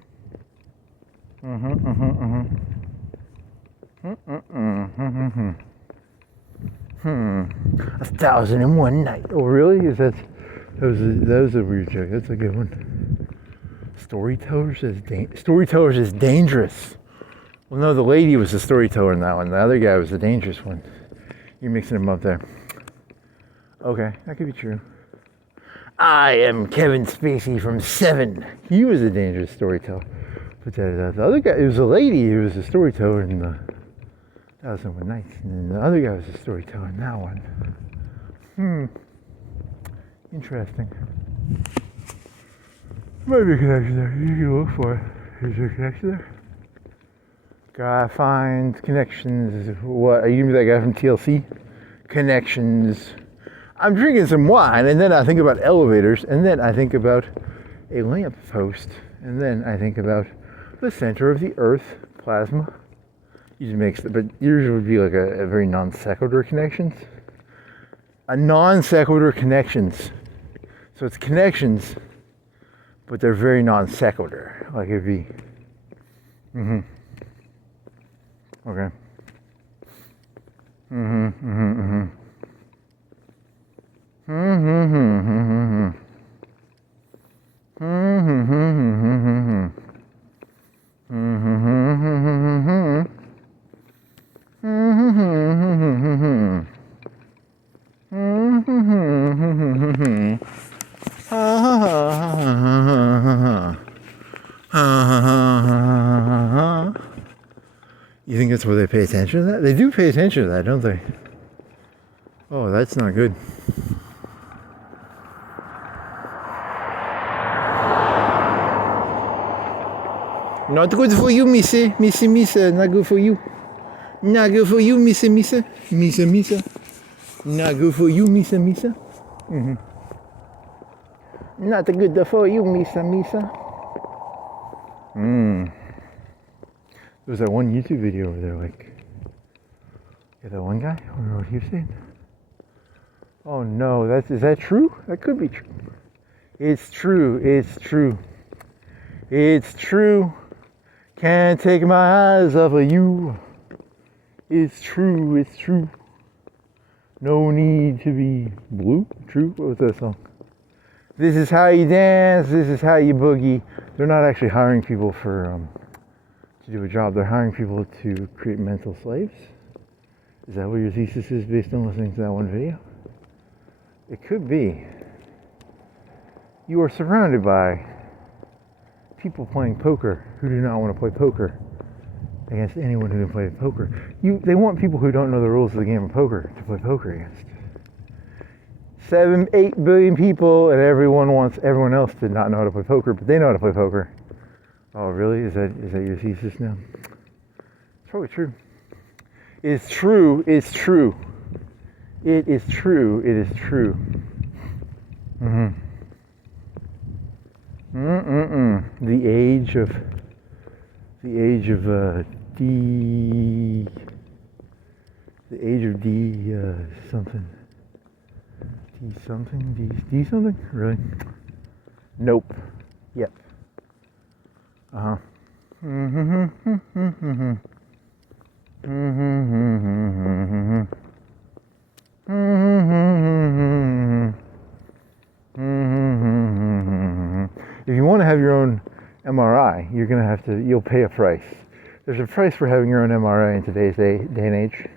1001 Night. Oh, really? That was a weird joke. That's a good one. Storytellers is dangerous. Well, no, the lady was the storyteller in that one. The other guy was the dangerous one. You're mixing them up there. Okay, that could be true. I am Kevin Spacey from Seven. He was a dangerous storyteller. But the other guy, it was a lady who was a storyteller in the 1001 Nights. And then the other guy was a storyteller in that one. Interesting. Might be a connection there. You can look for it. Is there a connection there? Gotta find connections. What? Are you gonna be that guy from TLC? Connections. I'm drinking some wine, and then I think about elevators, and then I think about a lamp post, and then I think about the center of the earth, plasma. Usually makes, but yours would be like a very non sequitur connections. A non sequitur connections. So it's connections, but they're very non sequitur. Like it'd be. Okay. You think that's where they pay attention to that? They do pay attention to that, don't they? Oh, that's not good. Not good for you, missy, not good for you. Not good for you, missy. Not good for you, missa. Not good for you, missa. There was that one YouTube video over there, like, yeah, that one guy. I don't know what he was saying. Oh no, is that true? That could be true. It's true. Can't take my eyes off of you. It's true. No need to be blue. True? What was that song? This is how you dance. This is how you boogie. They're not actually hiring people for to do a job. They're hiring people to create mental slaves. Is that what your thesis is based on listening to that one video? It could be. You are surrounded by people playing poker who do not want to play poker against anyone who can play poker. They want people who don't know the rules of the game of poker to play poker against. 7-8 billion people, and everyone wants everyone else to not know how to play poker, but they know how to play poker. Oh, really? Is that your thesis now? It's probably true. It's true. It is true. The age of something. D something? Really? Nope. Yep. If you want to have your own MRI, you'll pay a price. There's a price for having your own MRI in today's day and age.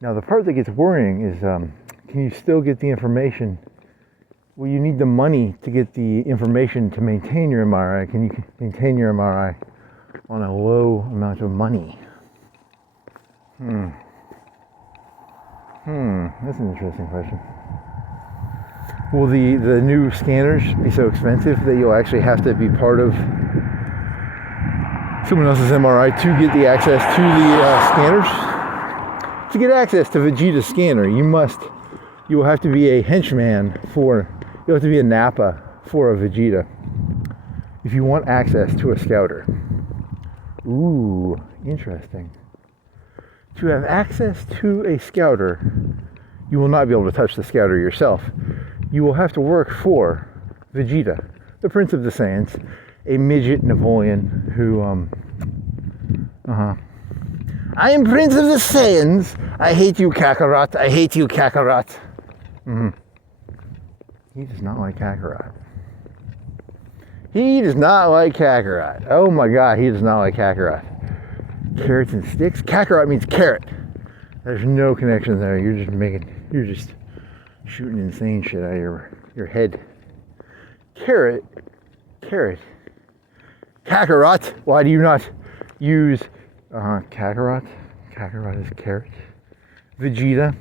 Now, the part that gets worrying is, can you still get the information? Well, you need the money to get the information to maintain your MRI. Can you maintain your MRI on a low amount of money? That's an interesting question. Will the new scanners be so expensive that you'll actually have to be part of someone else's MRI to get the access to the scanners? To get access to Vegeta's scanner, you will have to be a henchman you'll have to be a Napa for a Vegeta if you want access to a scouter. Ooh, interesting. To have access to a scouter, you will not be able to touch the scouter yourself. You will have to work for Vegeta, the Prince of the Saiyans, a midget Napoleon who Uh-huh. I am Prince of the Saiyans. I hate you, Kakarot. I hate you, Kakarot. Mm-hmm. He does not like Kakarot. He does not like Kakarot. Oh my god, he does not like Kakarot. Carrots and sticks? Kakarot means carrot. There's no connection there. You're just shooting insane shit out of your head. Carrot. Kakarot. Why do you not use Kakarot? Kakarot is carrot. Vegeta,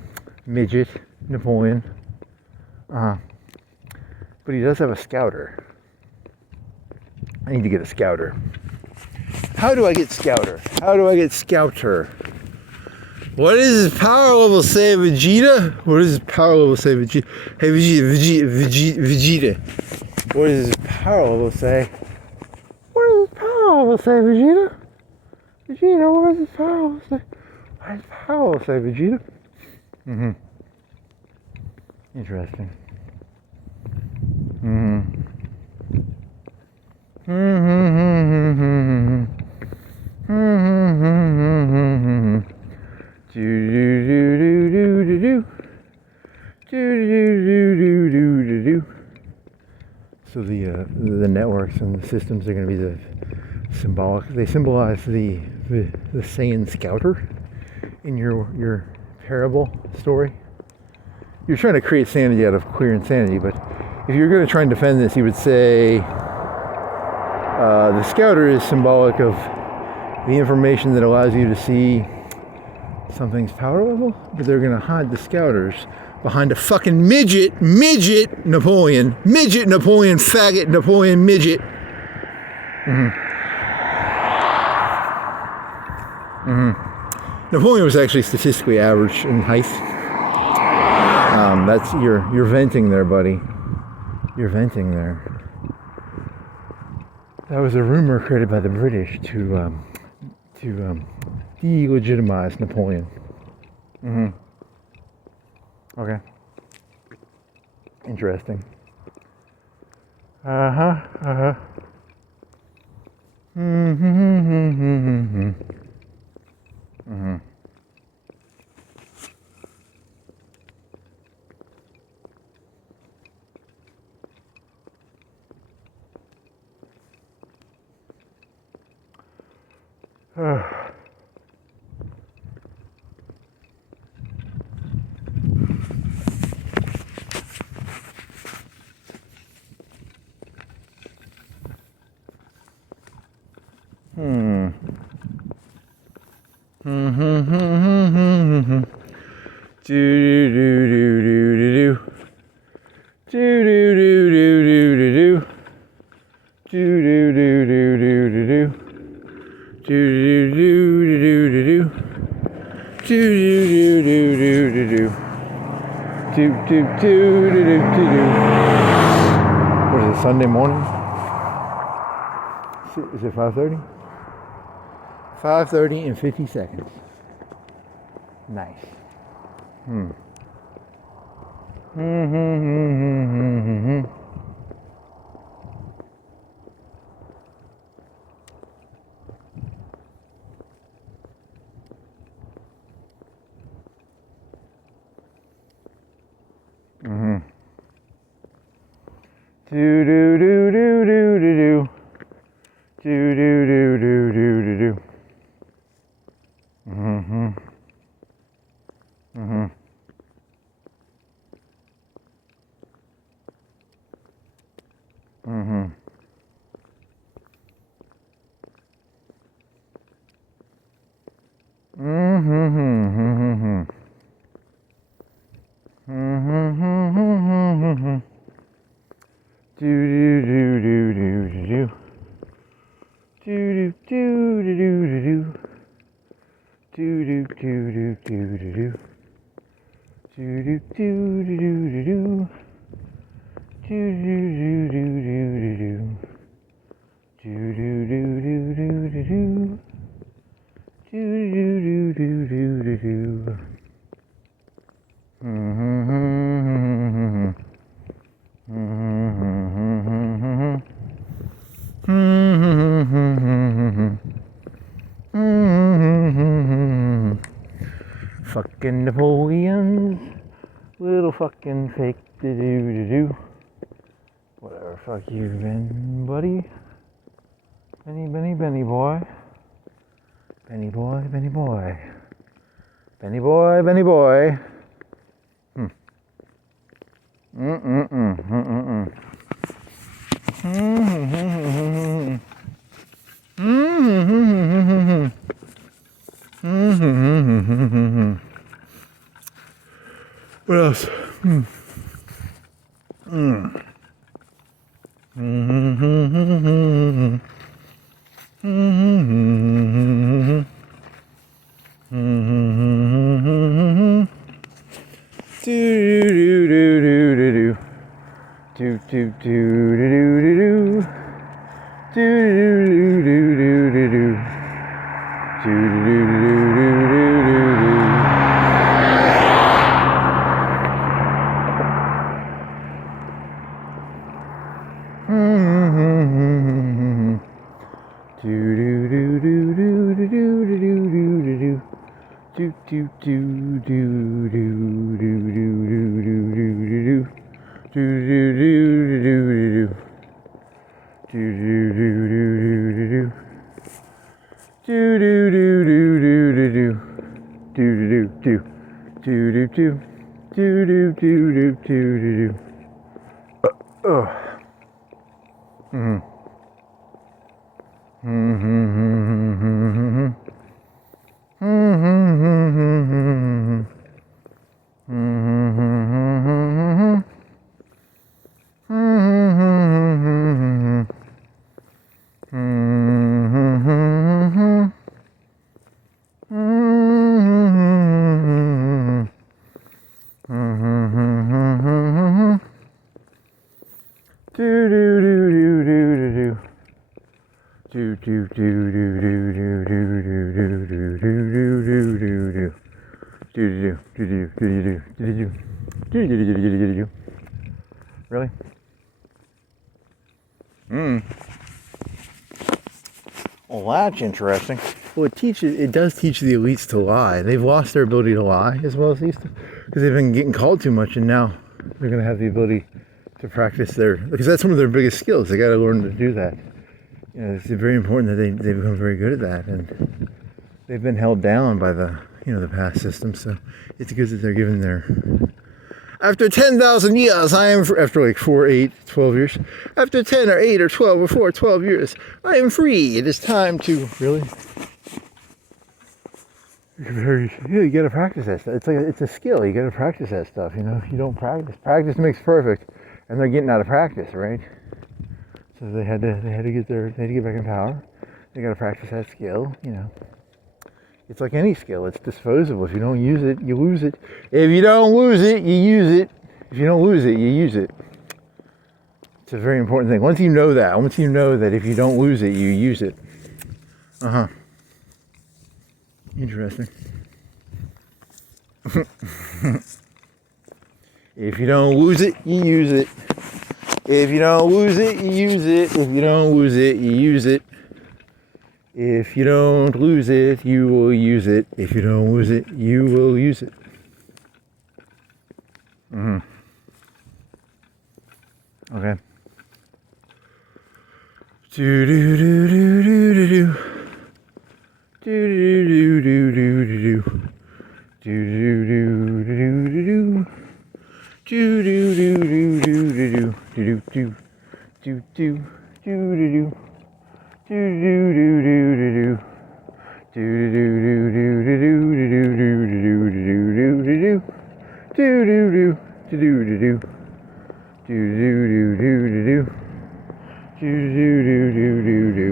midget, Napoleon. But he does have a scouter. I need to get a scouter. How do I get scouter? What does his power level say, Vegeta? What does his power level say, Vegeta? Hey, Vegeta. What does his power level say? What does his power level say, Vegeta? Vegeta, what does his power level say? What does his power level say, Vegeta? Mm-hmm. Interesting. Mm-hmm. Mm-hmm. Mm-hmm. So the networks and the systems are going to be the symbolic. They symbolize the Saiyan Scouter in your parable story. You're trying to create sanity out of queer insanity, but if you're going to try and defend this, you would say the Scouter is symbolic of the information that allows you to see something's power level, but they're going to hide the Scouters behind a fucking midget Napoleon, faggot Napoleon, midget. Napoleon was actually statistically average in height. That's you're venting there, buddy. You're venting there. That was a rumor created by the British to delegitimize Napoleon. Okay. Interesting. What is it, Sunday morning? Is it 5:30? 5:30 and 50 seconds. Nice. fucking Napoleons. Little fucking fake do. Whatever, fuck you, Ben, buddy. Benny boy. Benny boy. Benny boy. What else? Really? Well, that's interesting. Well, it does teach the elites to lie. They've lost their ability to lie as well as they used to, because they've been getting called too much, and now they're going to have the ability to practice because that's one of their biggest skills. They got to learn to do that. You know, it's very important that they become very good at that, and they've been held down by the past system. So it's good that they're given their. After 10,000 years, after like 4, 8, 12 years, after 10 or 8 or 12 or 4, 12 years, I am free. It is time to, really? You got to practice that stuff. It's a skill. You got to practice that stuff, If you don't practice makes perfect. And they're getting out of practice, right? So they had to get back in power. They got to practice that skill, It's like any skill. It's disposable. If you don't use it, you lose it. If you don't lose it, you use it. If you don't lose it, you use it. It's a very important thing. Once you know that if you don't lose it, you use it. Interesting. If you don't lose it, you use it. If you don't lose it, you use it. If you don't lose it, you use it. If you don't lose it, you will use it. If you don't lose it, you will use it. Okay. Do do do do do do do. Do do do do do do do. Do do do do do do. Do do do do do do do do do do do do do. Do do do do do do. Do do do do do do do do do do do do. Do do do do do do do. Do do do do do do. Do do do do do do.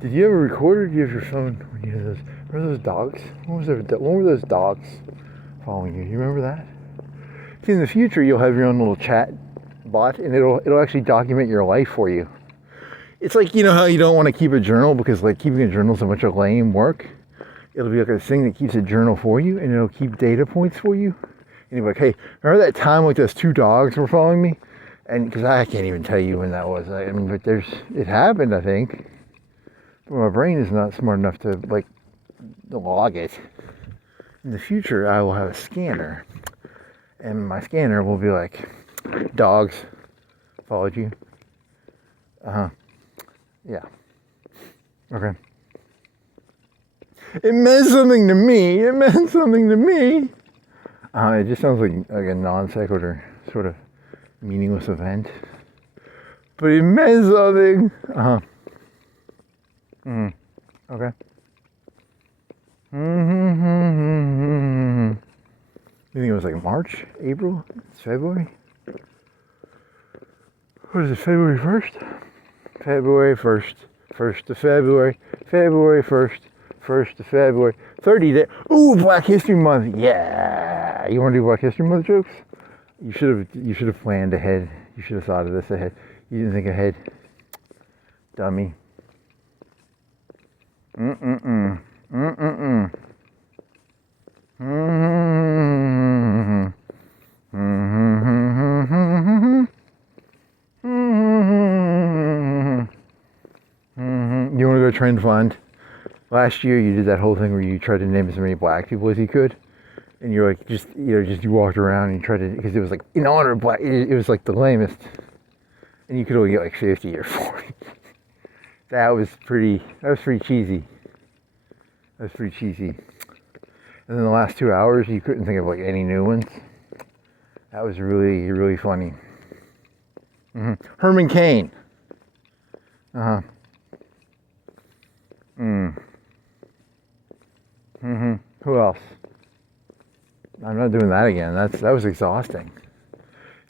Did you ever record, or do you have your phone when you had those? Remember those dogs? When were those dogs following you? You remember that? See, in the future, you'll have your own little chat bot, and it'll actually document your life for you. It's like, how you don't want to keep a journal because like keeping a journal is a bunch of lame work. it'll be like a thing that keeps a journal for you, and it'll keep data points for you. And you'll be like, hey, remember that time like those 2 dogs were following me? And because I can't even tell you when that was. I mean, but it happened, I think. But my brain is not smart enough to like log it. In the future, I will have a scanner, and my scanner will be like, dogs followed you. Yeah. Okay. It meant something to me. It meant something to me. It just sounds like a non sequitur, sort of meaningless event. But it meant something. Okay. You think it was like March, April, February? What is it, February 1st? February 1st. 1st of February. February 1st. 1st of February. 30 days. Ooh, Black History Month. Yeah. You want to do Black History Month jokes? You should have planned ahead. You should have thought of this ahead. You didn't think ahead. Dummy. Mm-mm-mm. Mm-mm-mm. Mm-hmm. Mm-hmm. Mm-hmm. You want to go trend fund? Last year you did that whole thing where you tried to name as many black people as you could, and you're like, you walked around and you tried to, because it was like in honor of black. It was like the lamest, and you could only get like 50 or 40. That was pretty cheesy. That was pretty cheesy. And then the last 2 hours, you couldn't think of like any new ones. That was really, really funny. Herman Cain. Who else? I'm not doing that again. That was exhausting.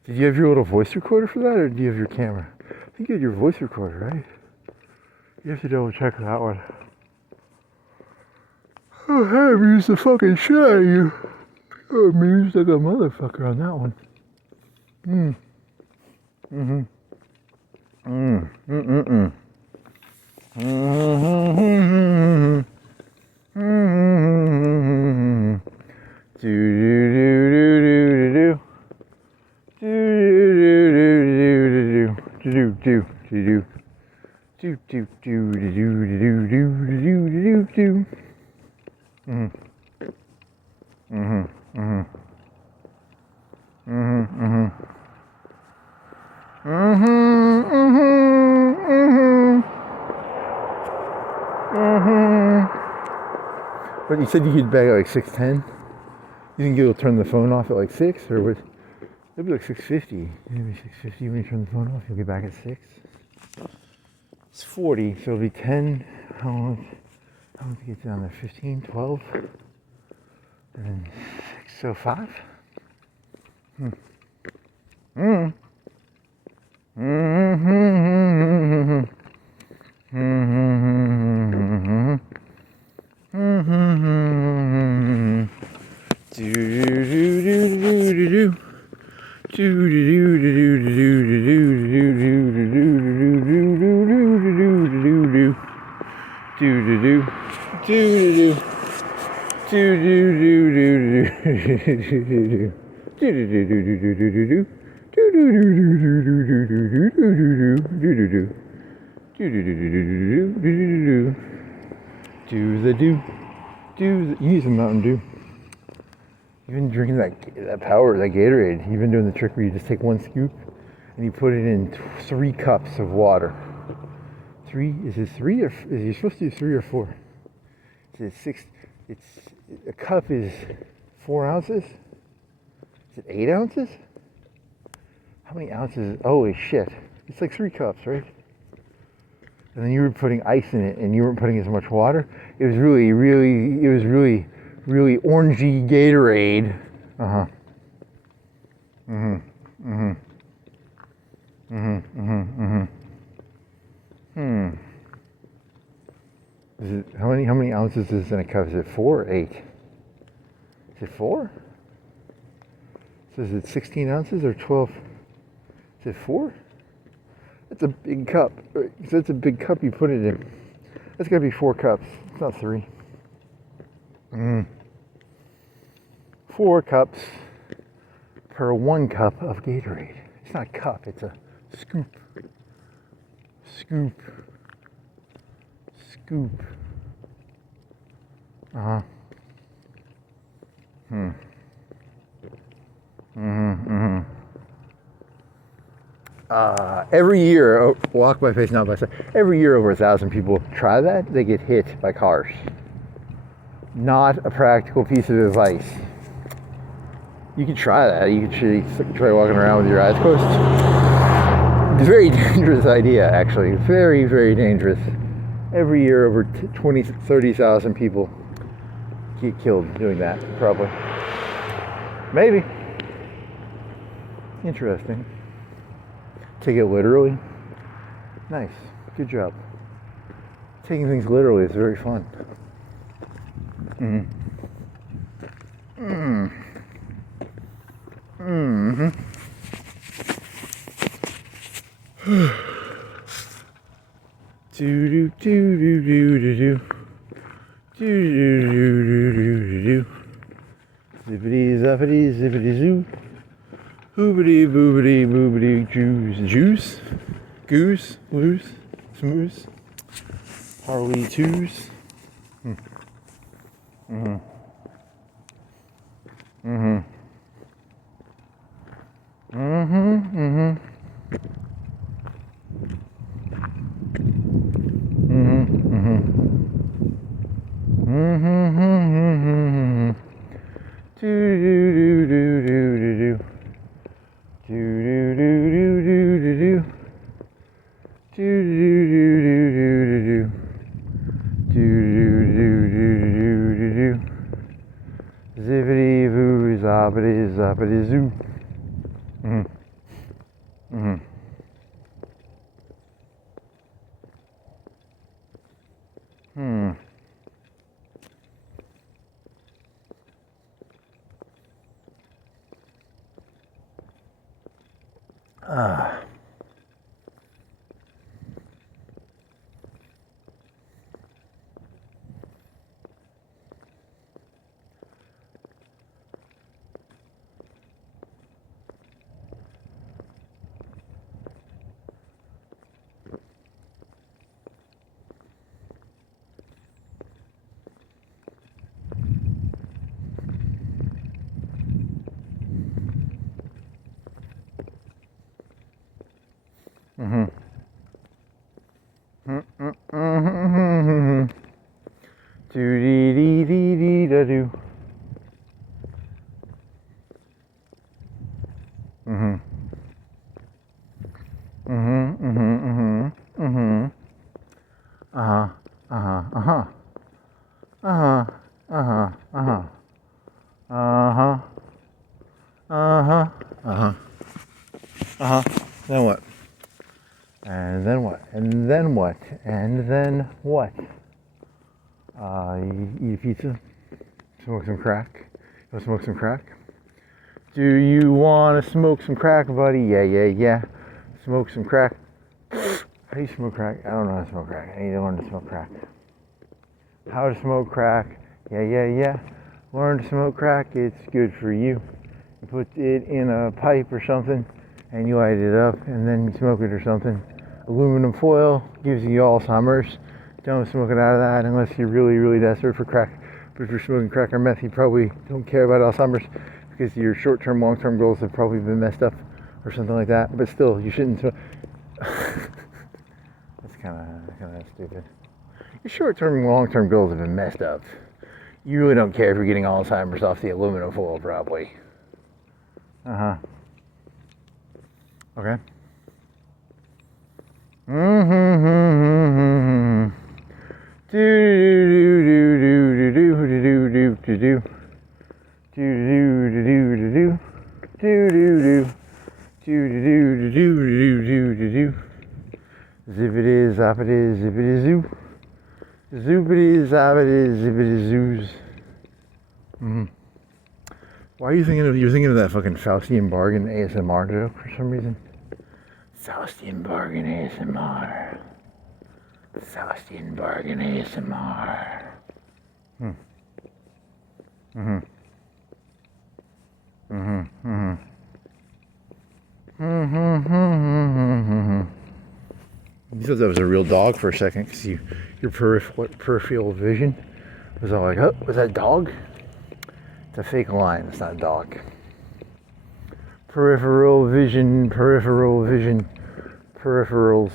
Did you have your little voice recorder for that, or do you have your camera? I think you had your voice recorder, right? You have to double check that one. Oh, I amused the fucking shit out of you. Oh, amused like a motherfucker on that one. But you said you could bag at like 6:10. You think you'll turn the phone off at like 6, or what? It'll be like 6:50. Maybe 6:50 when you turn the phone off. You'll get back at 6. It's 40, so it'll be 10. How long to get down there? 15, 12, and then 6, so 5. You need some Mountain Dew. You've been drinking that power, that Gatorade. You've been doing the trick where you just take one scoop and you put it in 3 cups of water. 3? Is it 3 or is you supposed to do 3 or 4? Is it 6? A cup is 4 ounces. Is it 8 ounces? How many ounces? Holy shit! It's like 3 cups, right? And then you were putting ice in it, and you weren't putting as much water. It was really orangey Gatorade. Is it how many ounces is in a cup? Is it 4 or 8? Is it 4? So is it 16 ounces or 12? Is it 4? That's a big cup. So that's a big cup you put it in. That's gotta be 4 cups. It's not 3. 4 cups per 1 cup of Gatorade. It's not a cup, it's a scoop. Scoop. Scoop. Uh-huh. Every year, walk by face, not by sight. Every year, over 1,000 people try that. They get hit by cars. Not a practical piece of advice. You could try that. You could try walking around with your eyes closed. It's a very dangerous idea, actually. Very, very dangerous. Every year, over 20, 30,000 people get killed doing that, probably. Maybe. Interesting. Take it literally. Nice. Good job. Taking things literally is very fun. Do do do do do do do do do do do. Zippity zappity zippity zoo. Hoobity boobity boobity juice. Goose, loose, smooth. Harley twos. Zippity boo zoppity zoppity zoo. Do dee dee dee dee da do. Then what? And then what? And then what? And then what? You eat a pizza? Smoke some crack? You want to smoke some crack? Do you want to smoke some crack, buddy? Yeah. Smoke some crack. How do you smoke crack? I don't know how to smoke crack. I need to learn to smoke crack. How to smoke crack? Yeah. Learn to smoke crack. It's good for you. You put it in a pipe or something, and you light it up, and then you smoke it or something. Aluminum foil gives you Alzheimer's. Don't smoke it out of that unless you're really, really desperate for crack. But if you're smoking crack or meth, you probably don't care about Alzheimer's because your short-term, long-term goals have probably been messed up or something like that. But still, you shouldn't smoke. That's kind of stupid. Your short-term and long-term goals have been messed up. You really don't care if you're getting Alzheimer's off the aluminum foil, probably. Okay. Zippity zappity zippity zoo. Zoopity zappity zippity zoos. Why are you thinking of that fucking Faustian bargain ASMR joke for some reason? Faustian bargain ASMR. Faustian bargain ASMR. Mm-hmm. Mm-hmm. Mm-hmm. Mm-hmm. You thought that was a real dog for a second because your peripheral vision was all like, oh, was that a dog? It's a fake line. It's not a dog. Peripheral vision, visions. Peripherals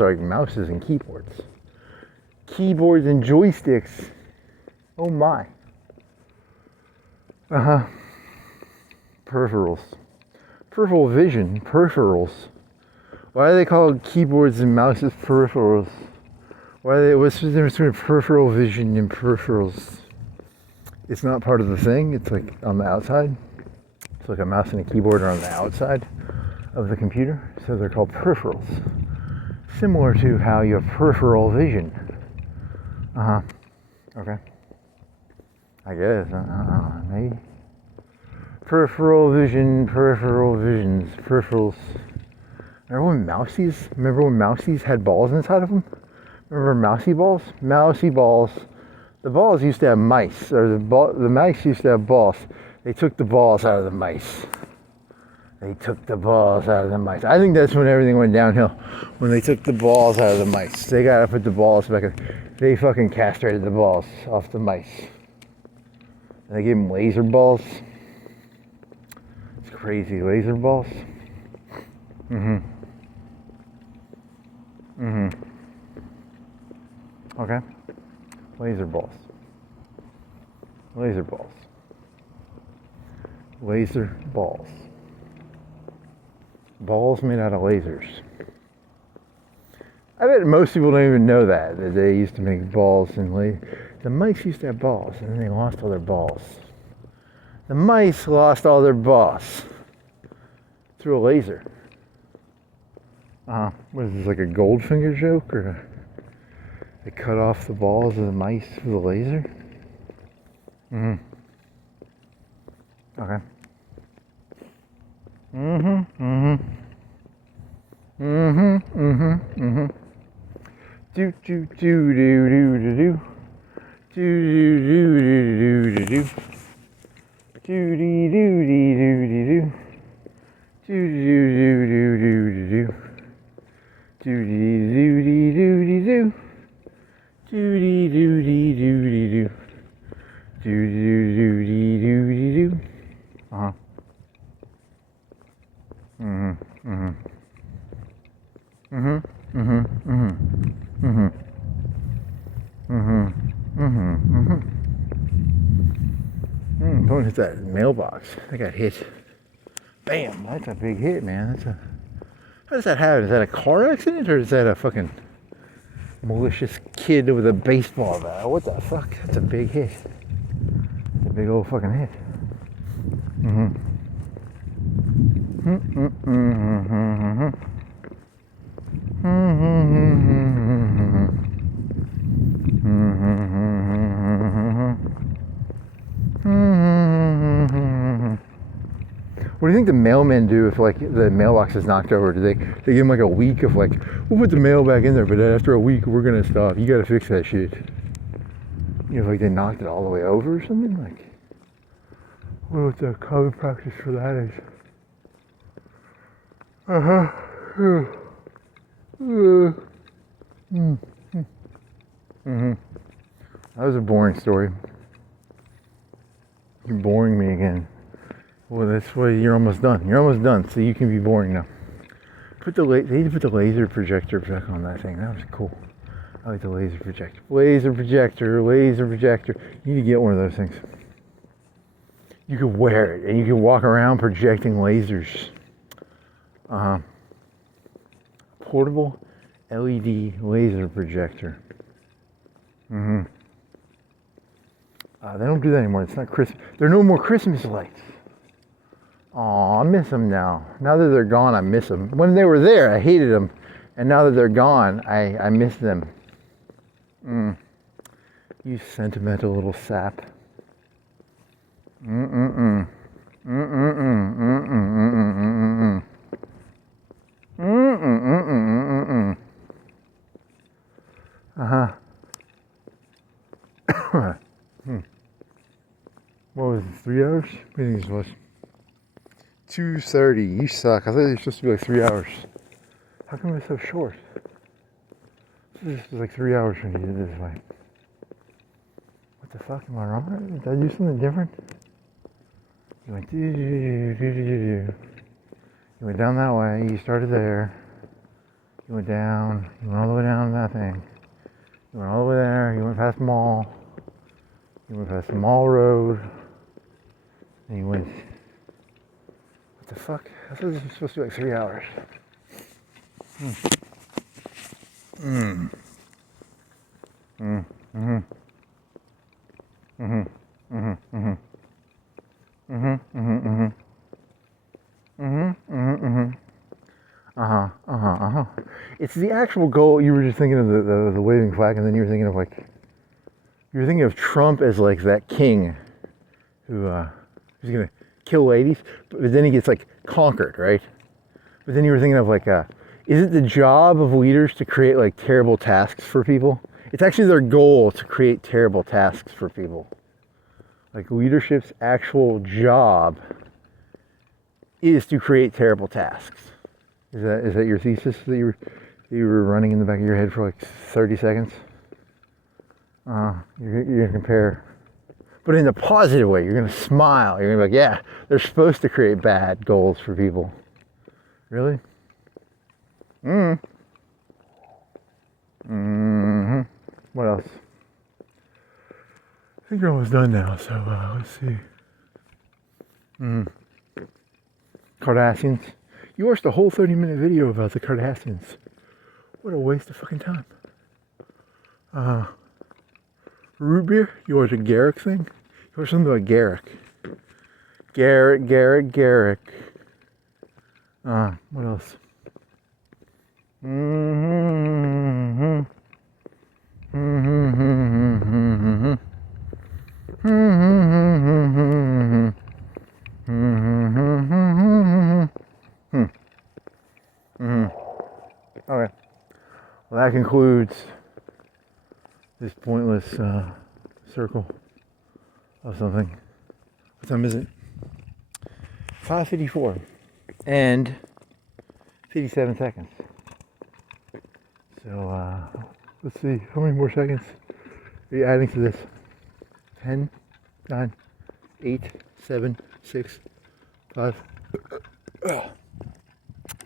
are like mouses and keyboards. Keyboards and joysticks. Oh my. Uh-huh. Peripherals. Peripheral vision, peripherals. Why are they called keyboards and mouses peripherals? What's the difference between peripheral vision and peripherals? It's not part of the thing, it's like on the outside. It's like a mouse and a keyboard are on the outside of the computer, so they're called peripherals. Similar to how you have peripheral vision. Uh-huh. Okay. I guess. Maybe. Peripheral vision, peripheral visions, peripherals. Remember when Mousies had balls inside of them? Remember Mousy balls? Mousy balls. The balls used to have mice, or the mice used to have balls. They took the balls out of the mice. I think that's when everything went downhill. When they took the balls out of the mice. They gotta put the balls back in. They fucking castrated the balls off the mice. And they gave them laser balls. It's crazy, laser balls. Okay. Laser balls. Laser balls. Balls made out of lasers. I bet most people don't even know that they used to make balls and the mice used to have balls and then they lost all their balls. The mice lost all their balls through a laser. What is this, like a Goldfinger joke, or they cut off the balls of the mice with a laser? Okay. Do do do do do do do. Do do do do do do. Do dee do dee do dee do. Do do do do do do. Do dee do dee do dee do. Do dee do dee do dee do. Do do do dee do dee do. Don't hit that mailbox. I got hit. Bam! That's a big hit, man. How does that happen? Is that a car accident, or is that a fucking malicious kid with a baseball bat? What the fuck? That's a big hit. That's a big old fucking hit. What do you think the mailmen do if like the mailbox is knocked over? Do they give them like a week of like, we'll put the mail back in there, but after a week we're gonna stop. You gotta fix that shit. You know, like they knocked it all the way over or something? Like, what the common practice for that is? That was a boring story. You're boring me again. Well, that's why you're almost done. You're almost done, so you can be boring now. They need to put the laser projector back on that thing. That was cool. I like the laser projector. Laser projector. You need to get one of those things. You could wear it, and you can walk around projecting lasers. Portable LED laser projector. They don't do that anymore. It's not Christmas. There are no more Christmas lights. Aw, I miss them now. Now that they're gone, I miss them. When they were there, I hated them. And now that they're gone, I miss them. You sentimental little sap. What was it, 3 hours? What do you think this was? 2:30. You suck. I thought it was supposed to be like 3 hours. How come it's so short? This was like 3 hours when you did this. Like, what the fuck? Am I wrong? Did I do something different? You went You went down that way. You started there. You went down. You went all the way down that thing. You went all the way there. You went past the mall. You went past the mall road. And you went. What the fuck? I thought this was supposed to be like 3 hours. It's the actual goal. You were just thinking of the waving flag, and then you were thinking of Trump as like that king who's gonna kill ladies, but then he gets like conquered, right? But then you were thinking of is it the job of leaders to create like terrible tasks for people? It's actually their goal to create terrible tasks for people. Like leadership's actual job is to create terrible tasks. Is that your thesis that you were running in the back of your head for like 30 seconds? You're gonna compare, but in a positive way. You're gonna smile. You're gonna be like, yeah, they're supposed to create bad goals for people. Really? What else? I think you're almost done now, so let's see. Kardashians. You watched a whole 30-minute video about the Kardashians. What a waste of fucking time. Root beer? You watched a Garrick thing? You watched something about Garrick. Garrick. What else? Okay. Well, that concludes this pointless circle of something. What time is it? 5:54 and 57 seconds. So let's see, how many more seconds are you adding to this? 10, 9, 8, 7, 6, 5,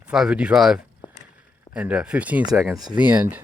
5:55 and 15 seconds. The end.